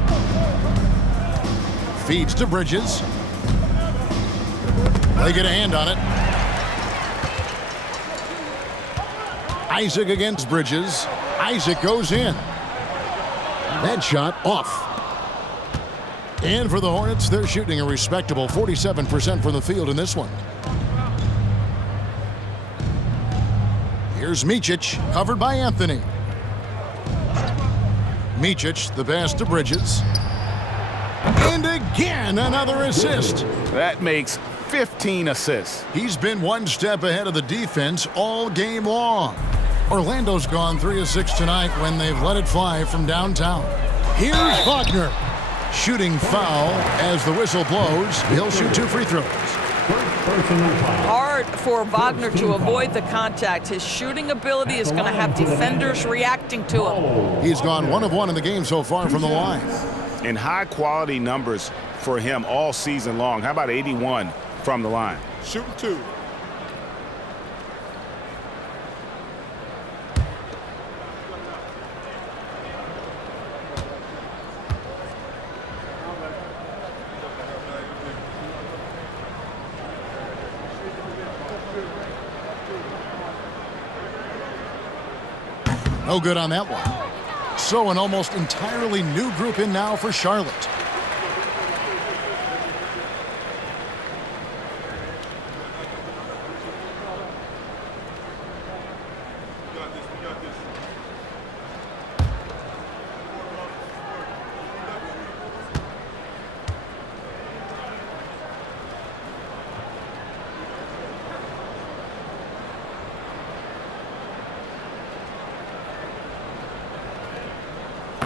Feeds to Bridges. They get a hand on it. Isaac against Bridges. Isaac goes in. That shot off. And for the Hornets, they're shooting a respectable 47% from the field in this one. Here's Micic, covered by Anthony. Micic, the pass to Bridges. And again, another assist. That makes 15 assists. He's been one step ahead of the defense all game long. Orlando's gone 3 of 6 tonight when they've let it fly from downtown. Here's Wagner. Shooting foul as the whistle blows. He'll shoot 2 free throws. Hard for Wagner to avoid the contact. His shooting ability is going to have defenders reacting to him. He's gone 1 of 1 in the game so far from the line. And high quality numbers for him all season long. How about 81 from the line? Shooting 2. No good on that one. So an almost entirely new group in now for Charlotte.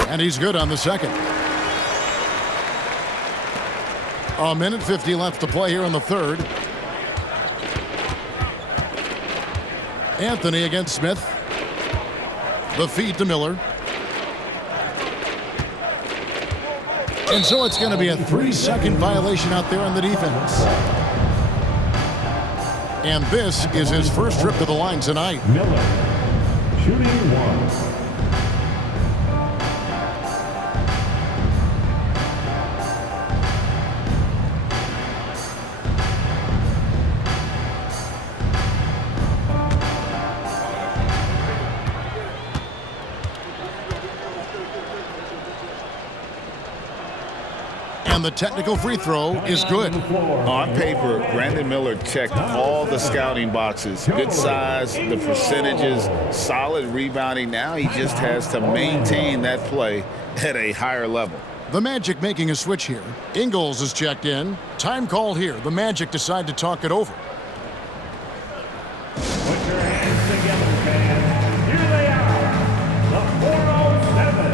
And he's good on the second. 1:50 left to play here in the third. Anthony against Smith. The feed to Miller. And so it's going to be a 3-second violation out there on the defense. And this is his first trip to the line tonight. Miller, shooting 1. And the technical free throw is good. On paper, Brandon Miller checked all the scouting boxes. Good size, the percentages, solid rebounding. Now he just has to maintain that play at a higher level. The Magic making a switch here. Ingles is checked in. Time called here. The Magic decide to talk it over. Put your hands together, fans. Here they are, the 407.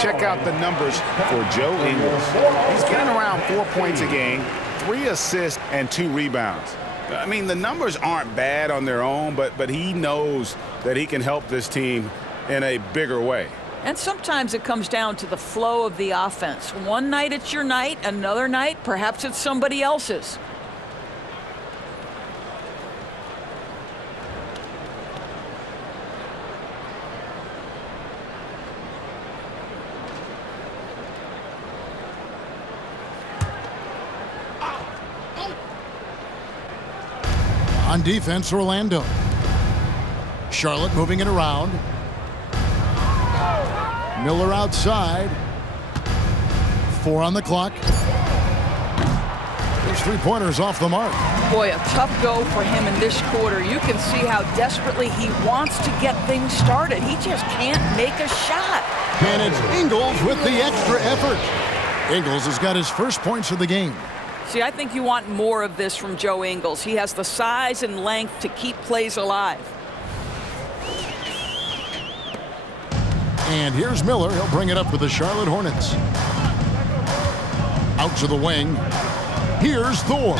Check out the numbers for Joe Ingles. He's getting around 4 points a game, 3 assists, and 2 rebounds. I mean, the numbers aren't bad on their own, but he knows that he can help this team in a bigger way. And sometimes it comes down to the flow of the offense. One night it's your night, another night perhaps it's somebody else's. On defense, Orlando. Charlotte moving it around. Miller outside. 4 on the clock. There's 3-pointers off the mark. Boy, a tough go for him in this quarter. You can see how desperately he wants to get things started. He just can't make a shot. And it's Ingles with the extra effort. Ingles has got his first points of the game. See, I think you want more of this from Joe Ingles. He has the size and length to keep plays alive. And here's Miller. He'll bring it up for the Charlotte Hornets. Out to the wing. Here's Thor.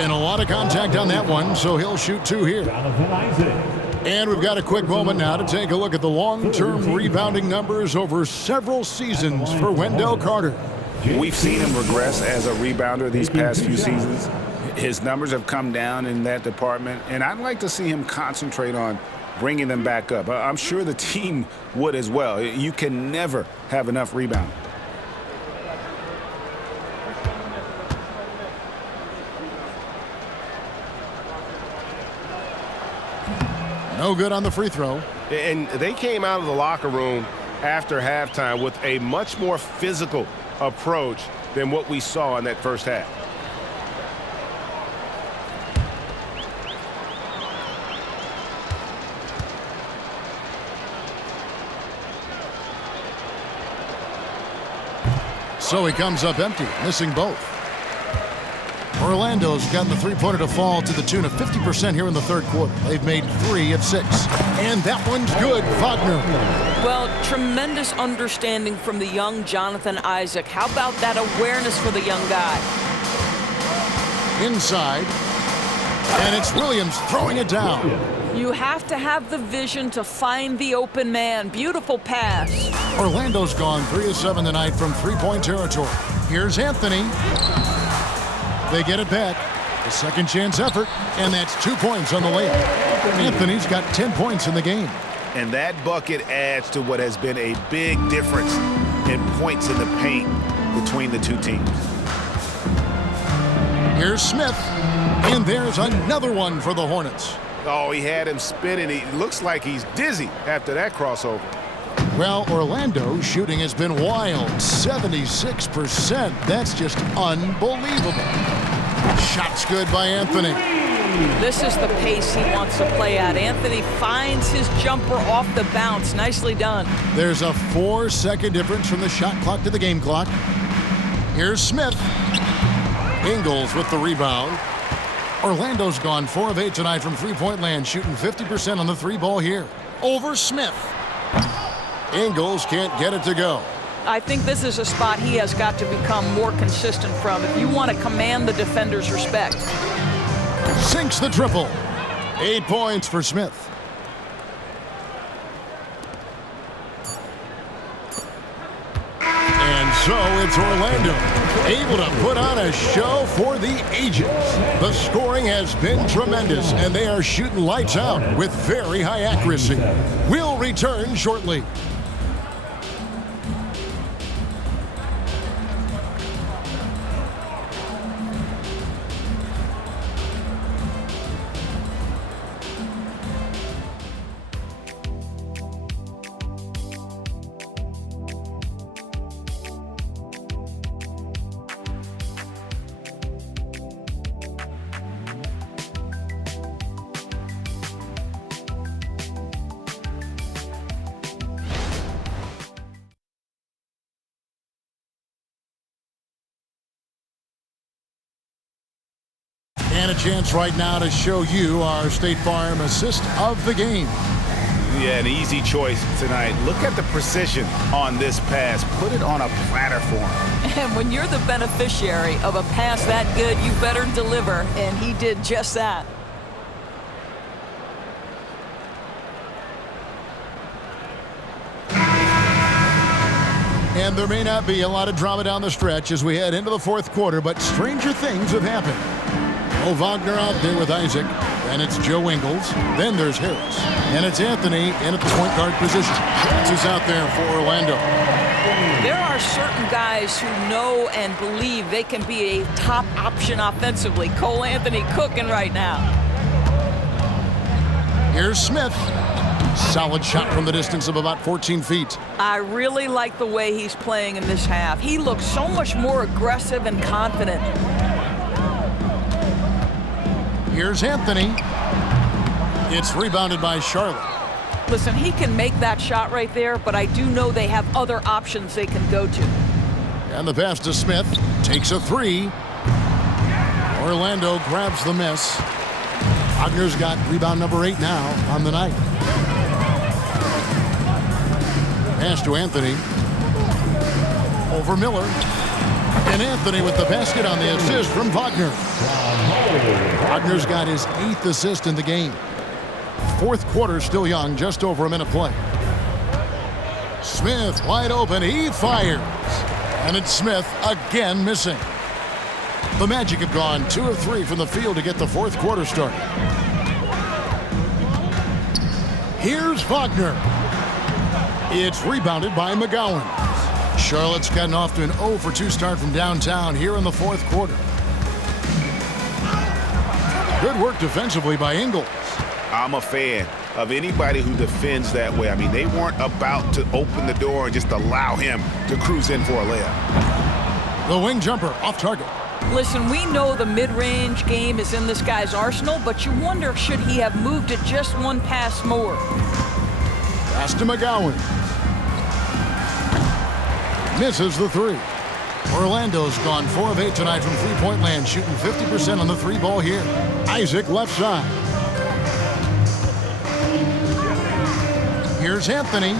And a lot of contact on that one, so he'll shoot 2 here. And we've got a quick moment now to take a look at the long-term rebounding numbers over several seasons for Wendell Carter. We've seen him regress as a rebounder these past few seasons. His numbers have come down in that department, and I'd like to see him concentrate on bringing them back up. I'm sure the team would as well. You can never have enough rebound. No good on the free throw. And they came out of the locker room after halftime with a much more physical approach than what we saw in that first half. So he comes up empty, missing both. Orlando's gotten the three-pointer to fall to the tune of 50% here in the third quarter. They've made 3 of 6. And that one's good, Wagner. Well, tremendous understanding from the young Jonathan Isaac. How about that awareness for the young guy? Inside. And it's Williams throwing it down. You have to have the vision to find the open man. Beautiful pass. Orlando's gone 3 of 7 tonight from three-point territory. Here's Anthony. They get it back. A second chance effort, and that's 2 points on the layup. Anthony's got 10 points in the game. And that bucket adds to what has been a big difference in points in the paint between the two teams. Here's Smith, and there's another one for the Hornets. Oh, he had him spinning. He looks like he's dizzy after that crossover. Well, Orlando's shooting has been wild, 76%. That's just unbelievable. Shot's good by Anthony. This is the pace he wants to play at. Anthony finds his jumper off the bounce. Nicely done. There's a 4-second difference from the shot clock to the game clock. Here's Smith. Ingles with the rebound. Orlando's gone 4 of 8 tonight from three-point land, shooting 50% on the 3-ball here. Over Smith. Ingles can't get it to go. I think this is a spot he has got to become more consistent from if you want to command the defender's respect. Sinks the triple. 8 points for Smith. And so it's Orlando, able to put on a show for the ages. The scoring has been tremendous, and they are shooting lights out with very high accuracy. We'll return shortly. And a chance right now to show you our State Farm assist of the game. Yeah, an easy choice tonight. Look at the precision on this pass. Put it on a platter for him. And when you're the beneficiary of a pass that good, you better deliver, and he did just that. And there may not be a lot of drama down the stretch as we head into the fourth quarter, but stranger things have happened. Wagner out there with Isaac. Then it's Joe Ingles. Then there's Harris. And it's Anthony in at the point guard position. Franz is out there for Orlando. There are certain guys who know and believe they can be a top option offensively. Cole Anthony cooking right now. Here's Smith. Solid shot from the distance of about 14 feet. I really like the way he's playing in this half. He looks so much more aggressive and confident. Here's Anthony. It's rebounded by Charlotte. Listen, he can make that shot right there, but I do know they have other options they can go to. And the pass to Smith. Takes a 3. Orlando grabs the miss. Wagner's got rebound number 8 now on the night. Pass to Anthony. Over Miller. And Anthony with the basket on the assist from Wagner. Wagner's got his 8th assist in the game. Fourth quarter still young, just over a minute play. Smith wide open, he fires. And it's Smith again missing. The Magic have gone 2 of 3 from the field to get the fourth quarter started. Here's Wagner. It's rebounded by McGowan. Charlotte's gotten off to an 0 for 2 start from downtown here in the fourth quarter. Good work defensively by Ingles. I'm a fan of anybody who defends that way. I mean, they weren't about to open the door and just allow him to cruise in for a layup. The wing jumper off target. Listen, we know the mid-range game is in this guy's arsenal, but you wonder, should he have moved it just one pass more? Pass to McGowan. Misses the 3. Orlando's gone 4 of 8 tonight from three-point land, shooting 50% on the three ball here. Isaac left side. Here's Anthony.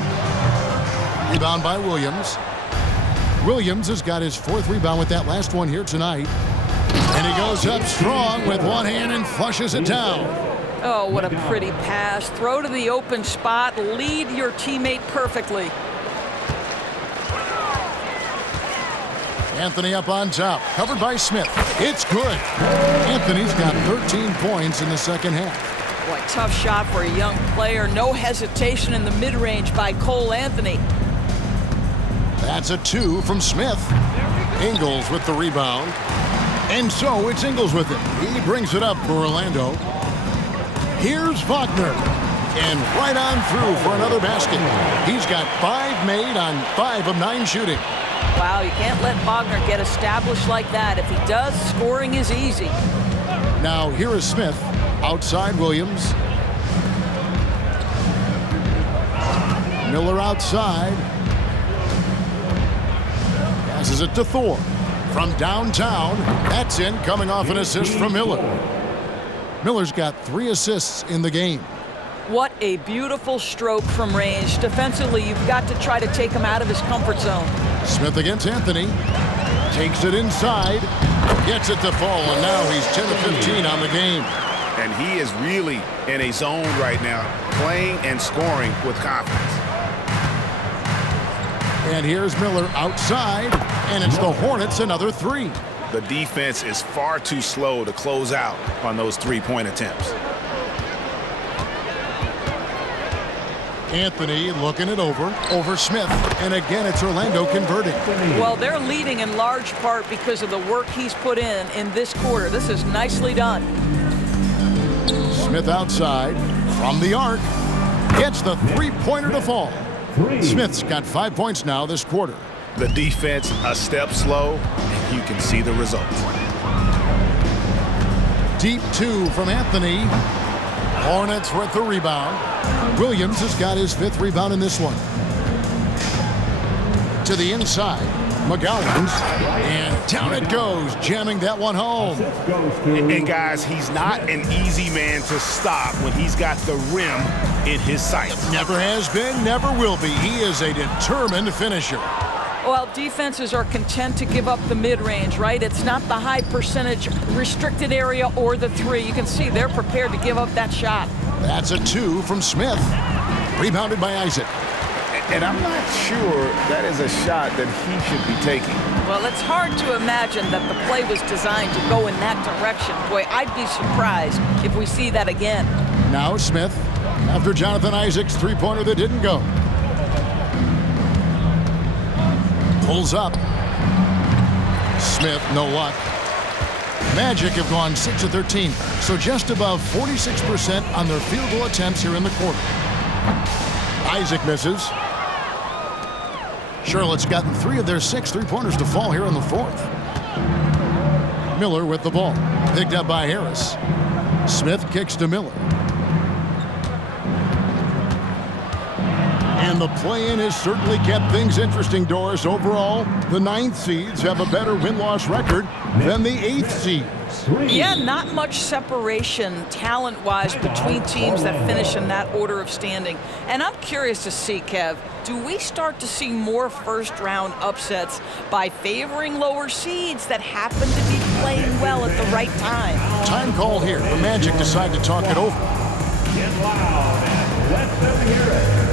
Rebound by Williams. Williams has got his 4th rebound with that last one here tonight. And he goes up strong with one hand and flushes it down. Oh, what a pretty pass. Throw to the open spot. Lead your teammate perfectly. Anthony up on top, covered by Smith. It's good. Anthony's got 13 points in the second half. Boy, tough shot for a young player. No hesitation in the mid-range by Cole Anthony. That's a 2 from Smith. Ingles with the rebound. And so it's Ingles with it. He brings it up for Orlando. Here's Wagner. And right on through for another basket. He's got 5 made on 5 of 9 shooting. Wow, you can't let Wagner get established like that. If he does, scoring is easy. Now here is Smith. Outside Williams. Miller outside. Passes it to Thor. From downtown, that's in, coming off an assist from Miller. Miller's got 3 assists in the game. What a beautiful stroke from range. Defensively, you've got to try to take him out of his comfort zone. Smith against Anthony. Takes it inside. Gets it to fall, and now he's 10 to 15 on the game. And he is really in a zone right now, playing and scoring with confidence. And here's Miller outside, and it's the Hornets another 3. The defense is far too slow to close out on those three-point attempts. Anthony looking it over Smith, and again it's Orlando converting. Well, they're leading in large part because of the work he's put in this quarter. This is nicely done. Smith outside, from the arc, gets the three-pointer to fall. Smith's got 5 points now this quarter. The defense a step slow, and you can see the results. Deep 2 from Anthony. Hornets with the rebound. Williams has got his 5th rebound in this one. To the inside, McGowan's, and down it goes, jamming that one home. And guys, he's not an easy man to stop when he's got the rim in his sights. Never has been, never will be. He is a determined finisher. Well, defenses are content to give up the mid-range, right? It's not the high percentage restricted area or the 3. You can see they're prepared to give up that shot. That's a 2 from Smith. Rebounded by Isaac. And I'm not sure that is a shot that he should be taking. Well, it's hard to imagine that the play was designed to go in that direction. Boy, I'd be surprised if we see that again. Now Smith, after Jonathan Isaac's three-pointer that didn't go. Pulls up. Smith, no luck. Magic have gone 6 of 13, so just above 46% on their field goal attempts here in the quarter. Isaac misses. Charlotte's gotten 3 of their 6 three-pointers to fall here in the 4th. Miller with the ball, picked up by Harris. Smith kicks to Miller. And the play-in has certainly kept things interesting, Doris. Overall, the 9th seeds have a better win-loss record than the 8th seeds. Yeah, not much separation talent-wise between teams that finish in that order of standing. And I'm curious to see, Kev, do we start to see more first-round upsets by favoring lower seeds that happen to be playing well at the right time? Time call here. The Magic decide to talk it over. Get loud and let them hear it.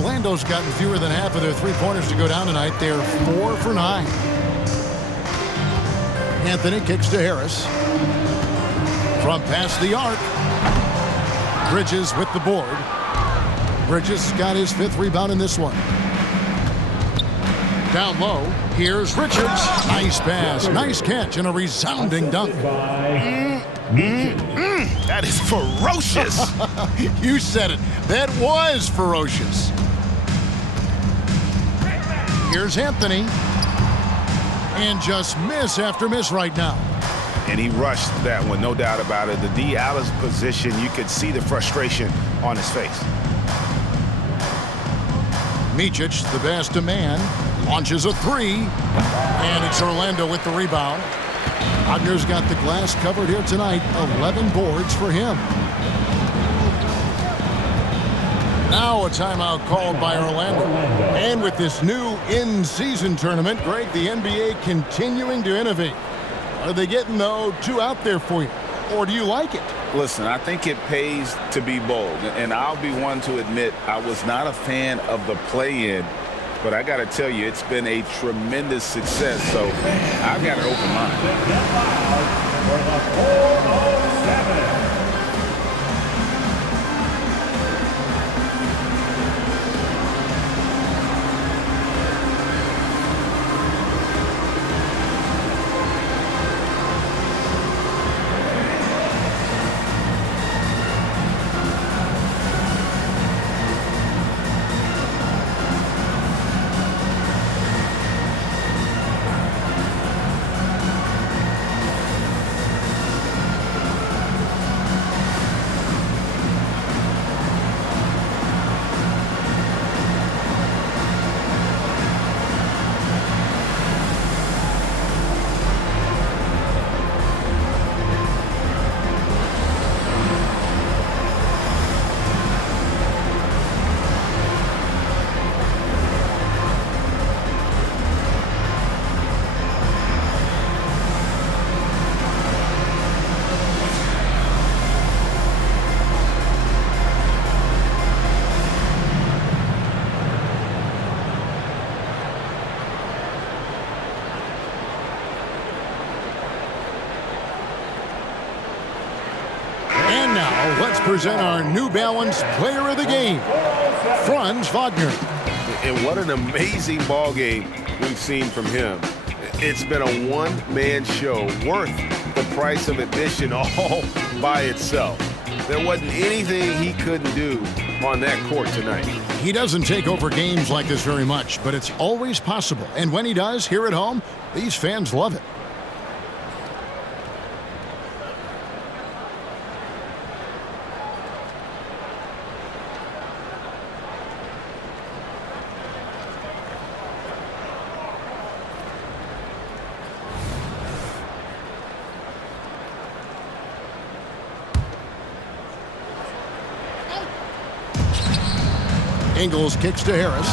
Orlando's gotten fewer than half of their three-pointers to go down tonight. They're 4 for 9. Anthony kicks to Harris. From past the arc. Bridges with the board. Bridges got his 5th rebound in this one. Down low, here's Richards. Nice pass, nice catch, and a resounding dunk. That is ferocious. You said it. That was ferocious. Here's Anthony. And just miss after miss right now. And he rushed that one, no doubt about it. The D out of position, you could see the frustration on his face. Micic, the best of man, launches a 3. And it's Orlando with the rebound. Wagner's got the glass covered here tonight. 11 boards for him. Now a timeout called by Orlando. And with this new in-season tournament, Greg, the NBA continuing to innovate. Are they getting, though, 2 out there for you? Or do you like it? Listen, I think it pays to be bold. And I'll be one to admit I was not a fan of the play-in. But I got to tell you, it's been a tremendous success. So I've got an open mind. For the 407. And now, let's present our New Balance Player of the Game, Franz Wagner. And what an amazing ball game we've seen from him. It's been a one-man show worth the price of admission all by itself. There wasn't anything he couldn't do on that court tonight. He doesn't take over games like this very much, but it's always possible. And when he does, here at home, these fans love it. Ingles kicks to Harris.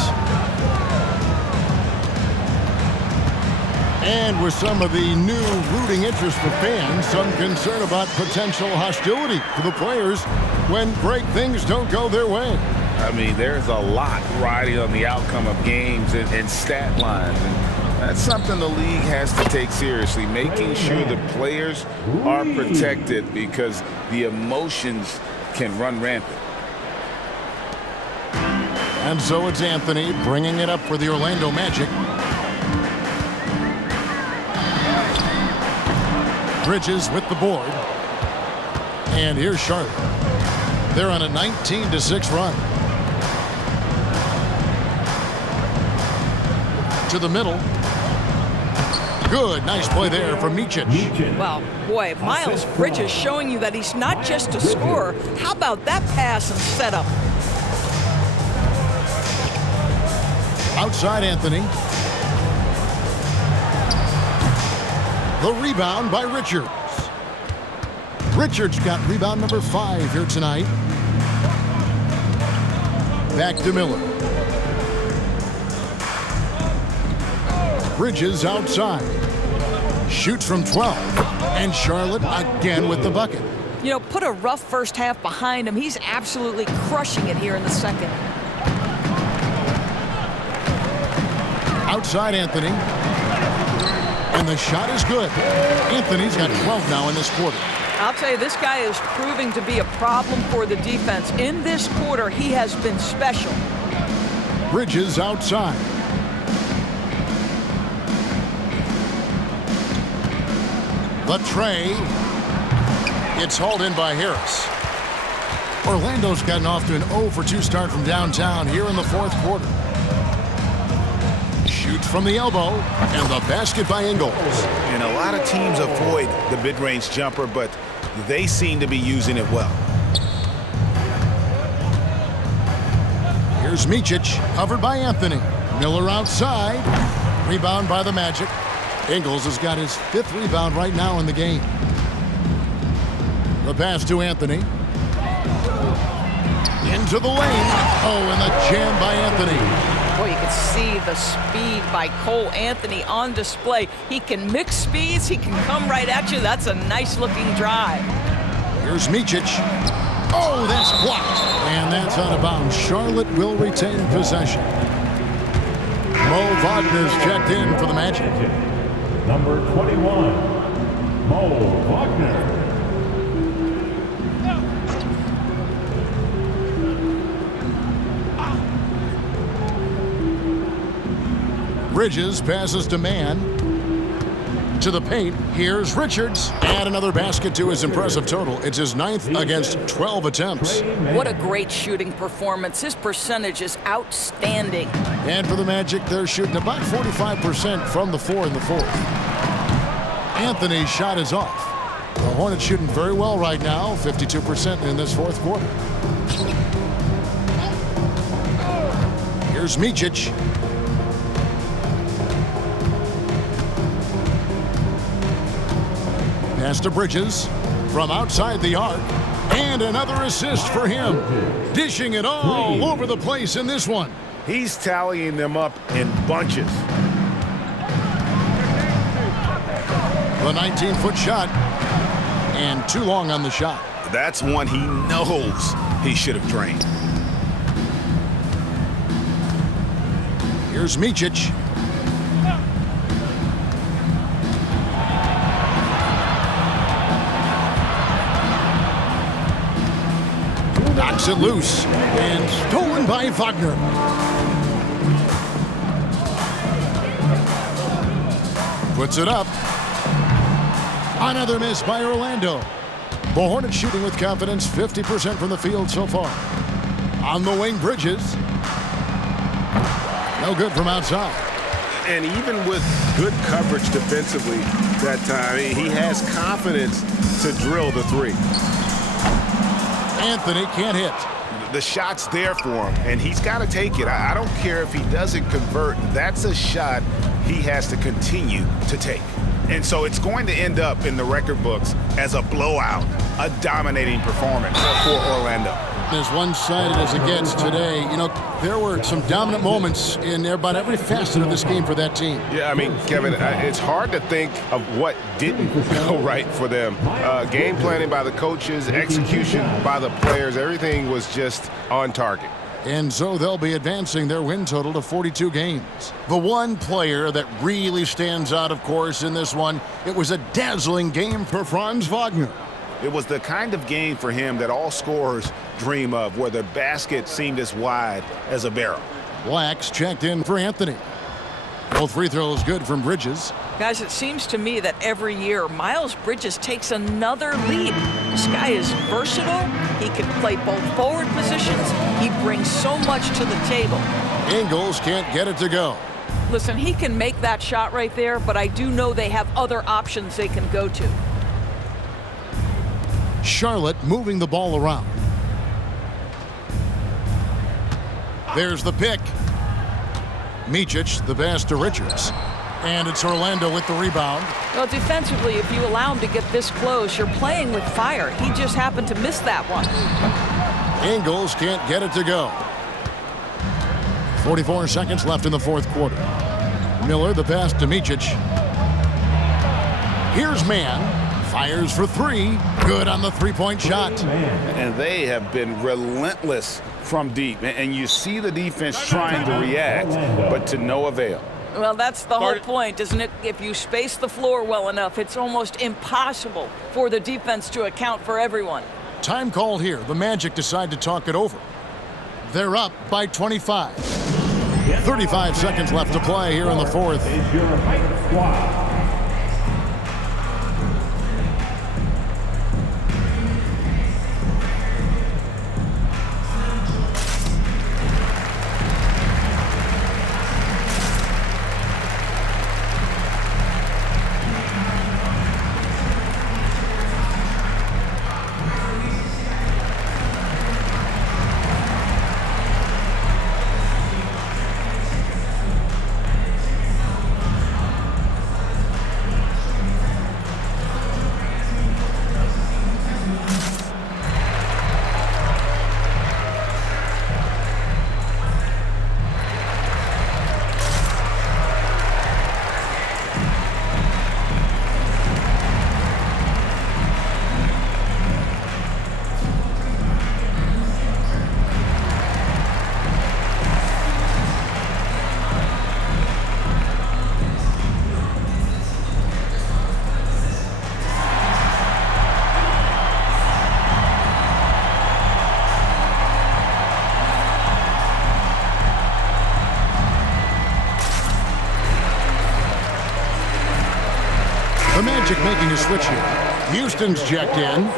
And with some of the new rooting interest for fans, some concern about potential hostility for the players when great things don't go their way. I mean, there's a lot riding on the outcome of games and stat lines. And that's something the league has to take seriously, making sure the players are protected because the emotions can run rampant. And so it's Anthony bringing it up for the Orlando Magic. Bridges with the board. And here's Charlotte. They're on a 19-6 run. To the middle. Good, nice play there from Micic. Well, boy, Miles Bridges showing you that he's not just a scorer. How about that pass and setup? Outside Anthony. The rebound by Richards. Richards got rebound number 5 here tonight. Back to Miller. Bridges outside. Shoots from 12. And Charlotte again with the bucket. You know, put a rough first half behind him. He's absolutely crushing it here in the second. Outside Anthony. And the shot is good. Anthony's got 12 now in this quarter. I'll tell you, this guy is proving to be a problem for the defense. In this quarter, he has been special. Bridges outside. The tray. It's hauled in by Harris. Orlando's gotten off to an 0 for 2 start from downtown here in the fourth quarter. Shoots from the elbow, and the basket by Ingles. And a lot of teams avoid the mid-range jumper, but they seem to be using it well. Here's Micic, covered by Anthony. Miller outside. Rebound by the Magic. Ingles has got his 5th rebound right now in the game. The pass to Anthony. Into the lane. Oh, and the jam by Anthony. Boy, you can see the speed by Cole Anthony on display. He can mix speeds. He can come right at you. That's a nice-looking drive. Here's Micic. Oh, that's blocked. And that's out of bounds. Charlotte will retain possession. Mo Wagner's checked in for the Magic. Number 21, Mo Wagner. Bridges passes to Mann. To the paint. Here's Richards. Add another basket to his impressive total. It's his 9th against 12 attempts. What a great shooting performance. His percentage is outstanding. And for the Magic, they're shooting about 45% from the 4 in the fourth. Anthony's shot is off. The Hornets shooting very well right now, 52% in this fourth quarter. Here's Micic. Pass to Bridges from outside the arc. And another assist for him. Dishing it all over the place in this one. He's tallying them up in bunches. The 19-foot shot. And too long on the shot. That's one he knows he should have drained. Here's Micic. Knocks it loose and stolen by Wagner. Puts it up. Another miss by Orlando. The Hornets shooting with confidence, 50% from the field so far. On the wing, Bridges. No good from outside. And even with good coverage defensively that time, he has confidence to drill the three. Anthony can't hit. The shot's there for him, and he's got to take it. I don't care if he doesn't convert. That's a shot he has to continue to take. And so it's going to end up in the record books as a blowout, a dominating performance for Orlando. As one-sided as it gets today, you know, there were some dominant moments in about every facet of this game for that team. Yeah, I mean, Kevin, it's hard to think of what didn't go right for them. Game planning by the coaches, execution by the players, everything was just on target. And so they'll be advancing their win total to 42 games. The one player that really stands out, of course, in this one, it was a dazzling game for Franz Wagner. It was the kind of game for him that all scorers dream of, where the basket seemed as wide as a barrel. Black's checked in for Anthony. Both free throws good from Bridges. Guys, it seems to me that every year, Miles Bridges takes another leap. This guy is versatile. He can play both forward positions. He brings so much to the table. Ingles can't get it to go. Listen, he can make that shot right there, but I do know they have other options they can go to. Charlotte moving the ball around. There's the pick. Micic, the pass to Richards. And it's Orlando with the rebound. Well, defensively, if you allow him to get this close, you're playing with fire. He just happened to miss that one. Ingles can't get it to go. 44 seconds left in the fourth quarter. Miller, the pass to Micic. Here's Mann. Fires for three. Good on the three-point shot. And they have been relentless from deep. And you see the defense trying to react, but to no avail. Well, that's the whole point, isn't it? If you space the floor well enough, it's almost impossible for the defense to account for everyone. Time called here. The Magic decide to talk it over. They're up by 25. 35 seconds left to play here in the fourth. Is your height squad. The Magic making a switch here. Houston's checked in.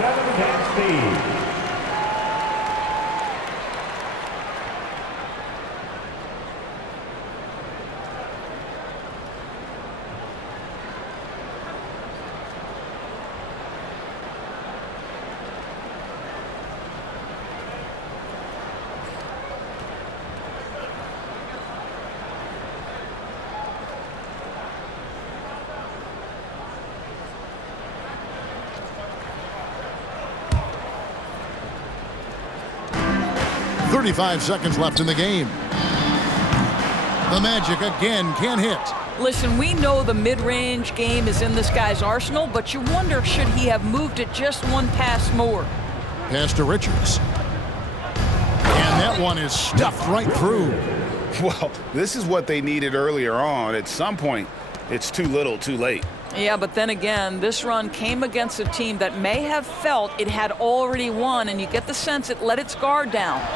.35 seconds left in the game. The Magic again can't hit. Listen, we know the mid-range game is in this guy's arsenal, but you wonder, should he have moved it just one pass more? Pass to Richards. And that one is stuffed right through. Well, this is what they needed earlier on. At some point, it's too little, too late. Yeah, but then again, this run came against a team that may have felt it had already won, and you get the sense it let its guard down.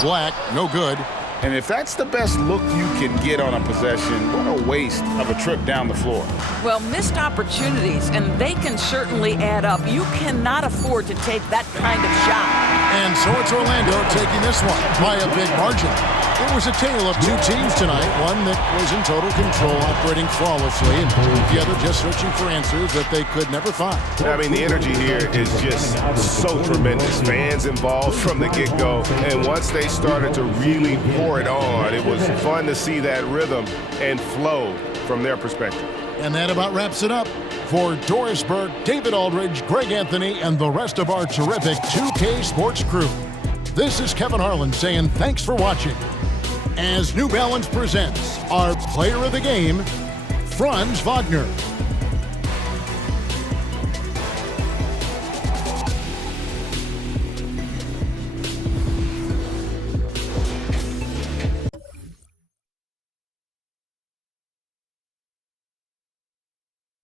Black, no good. And if that's the best look you can get on a possession, what a waste of a trip down the floor. Well, missed opportunities, and they can certainly add up. You cannot afford to take that kind of shot. And so it's Orlando taking this one by a big margin. It was a tale of two teams tonight, one that was in total control, operating flawlessly, and the other just searching for answers that they could never find. I mean, the energy here is just so tremendous. Fans involved from the get-go, and once they started to really pour it on, it was fun to see that rhythm and flow from their perspective. And that about wraps it up. For Doris Burke, David Aldridge, Greg Anthony, and the rest of our terrific 2K Sports crew, this is Kevin Harlan saying thanks for watching. As New Balance presents our player of the game, Franz Wagner.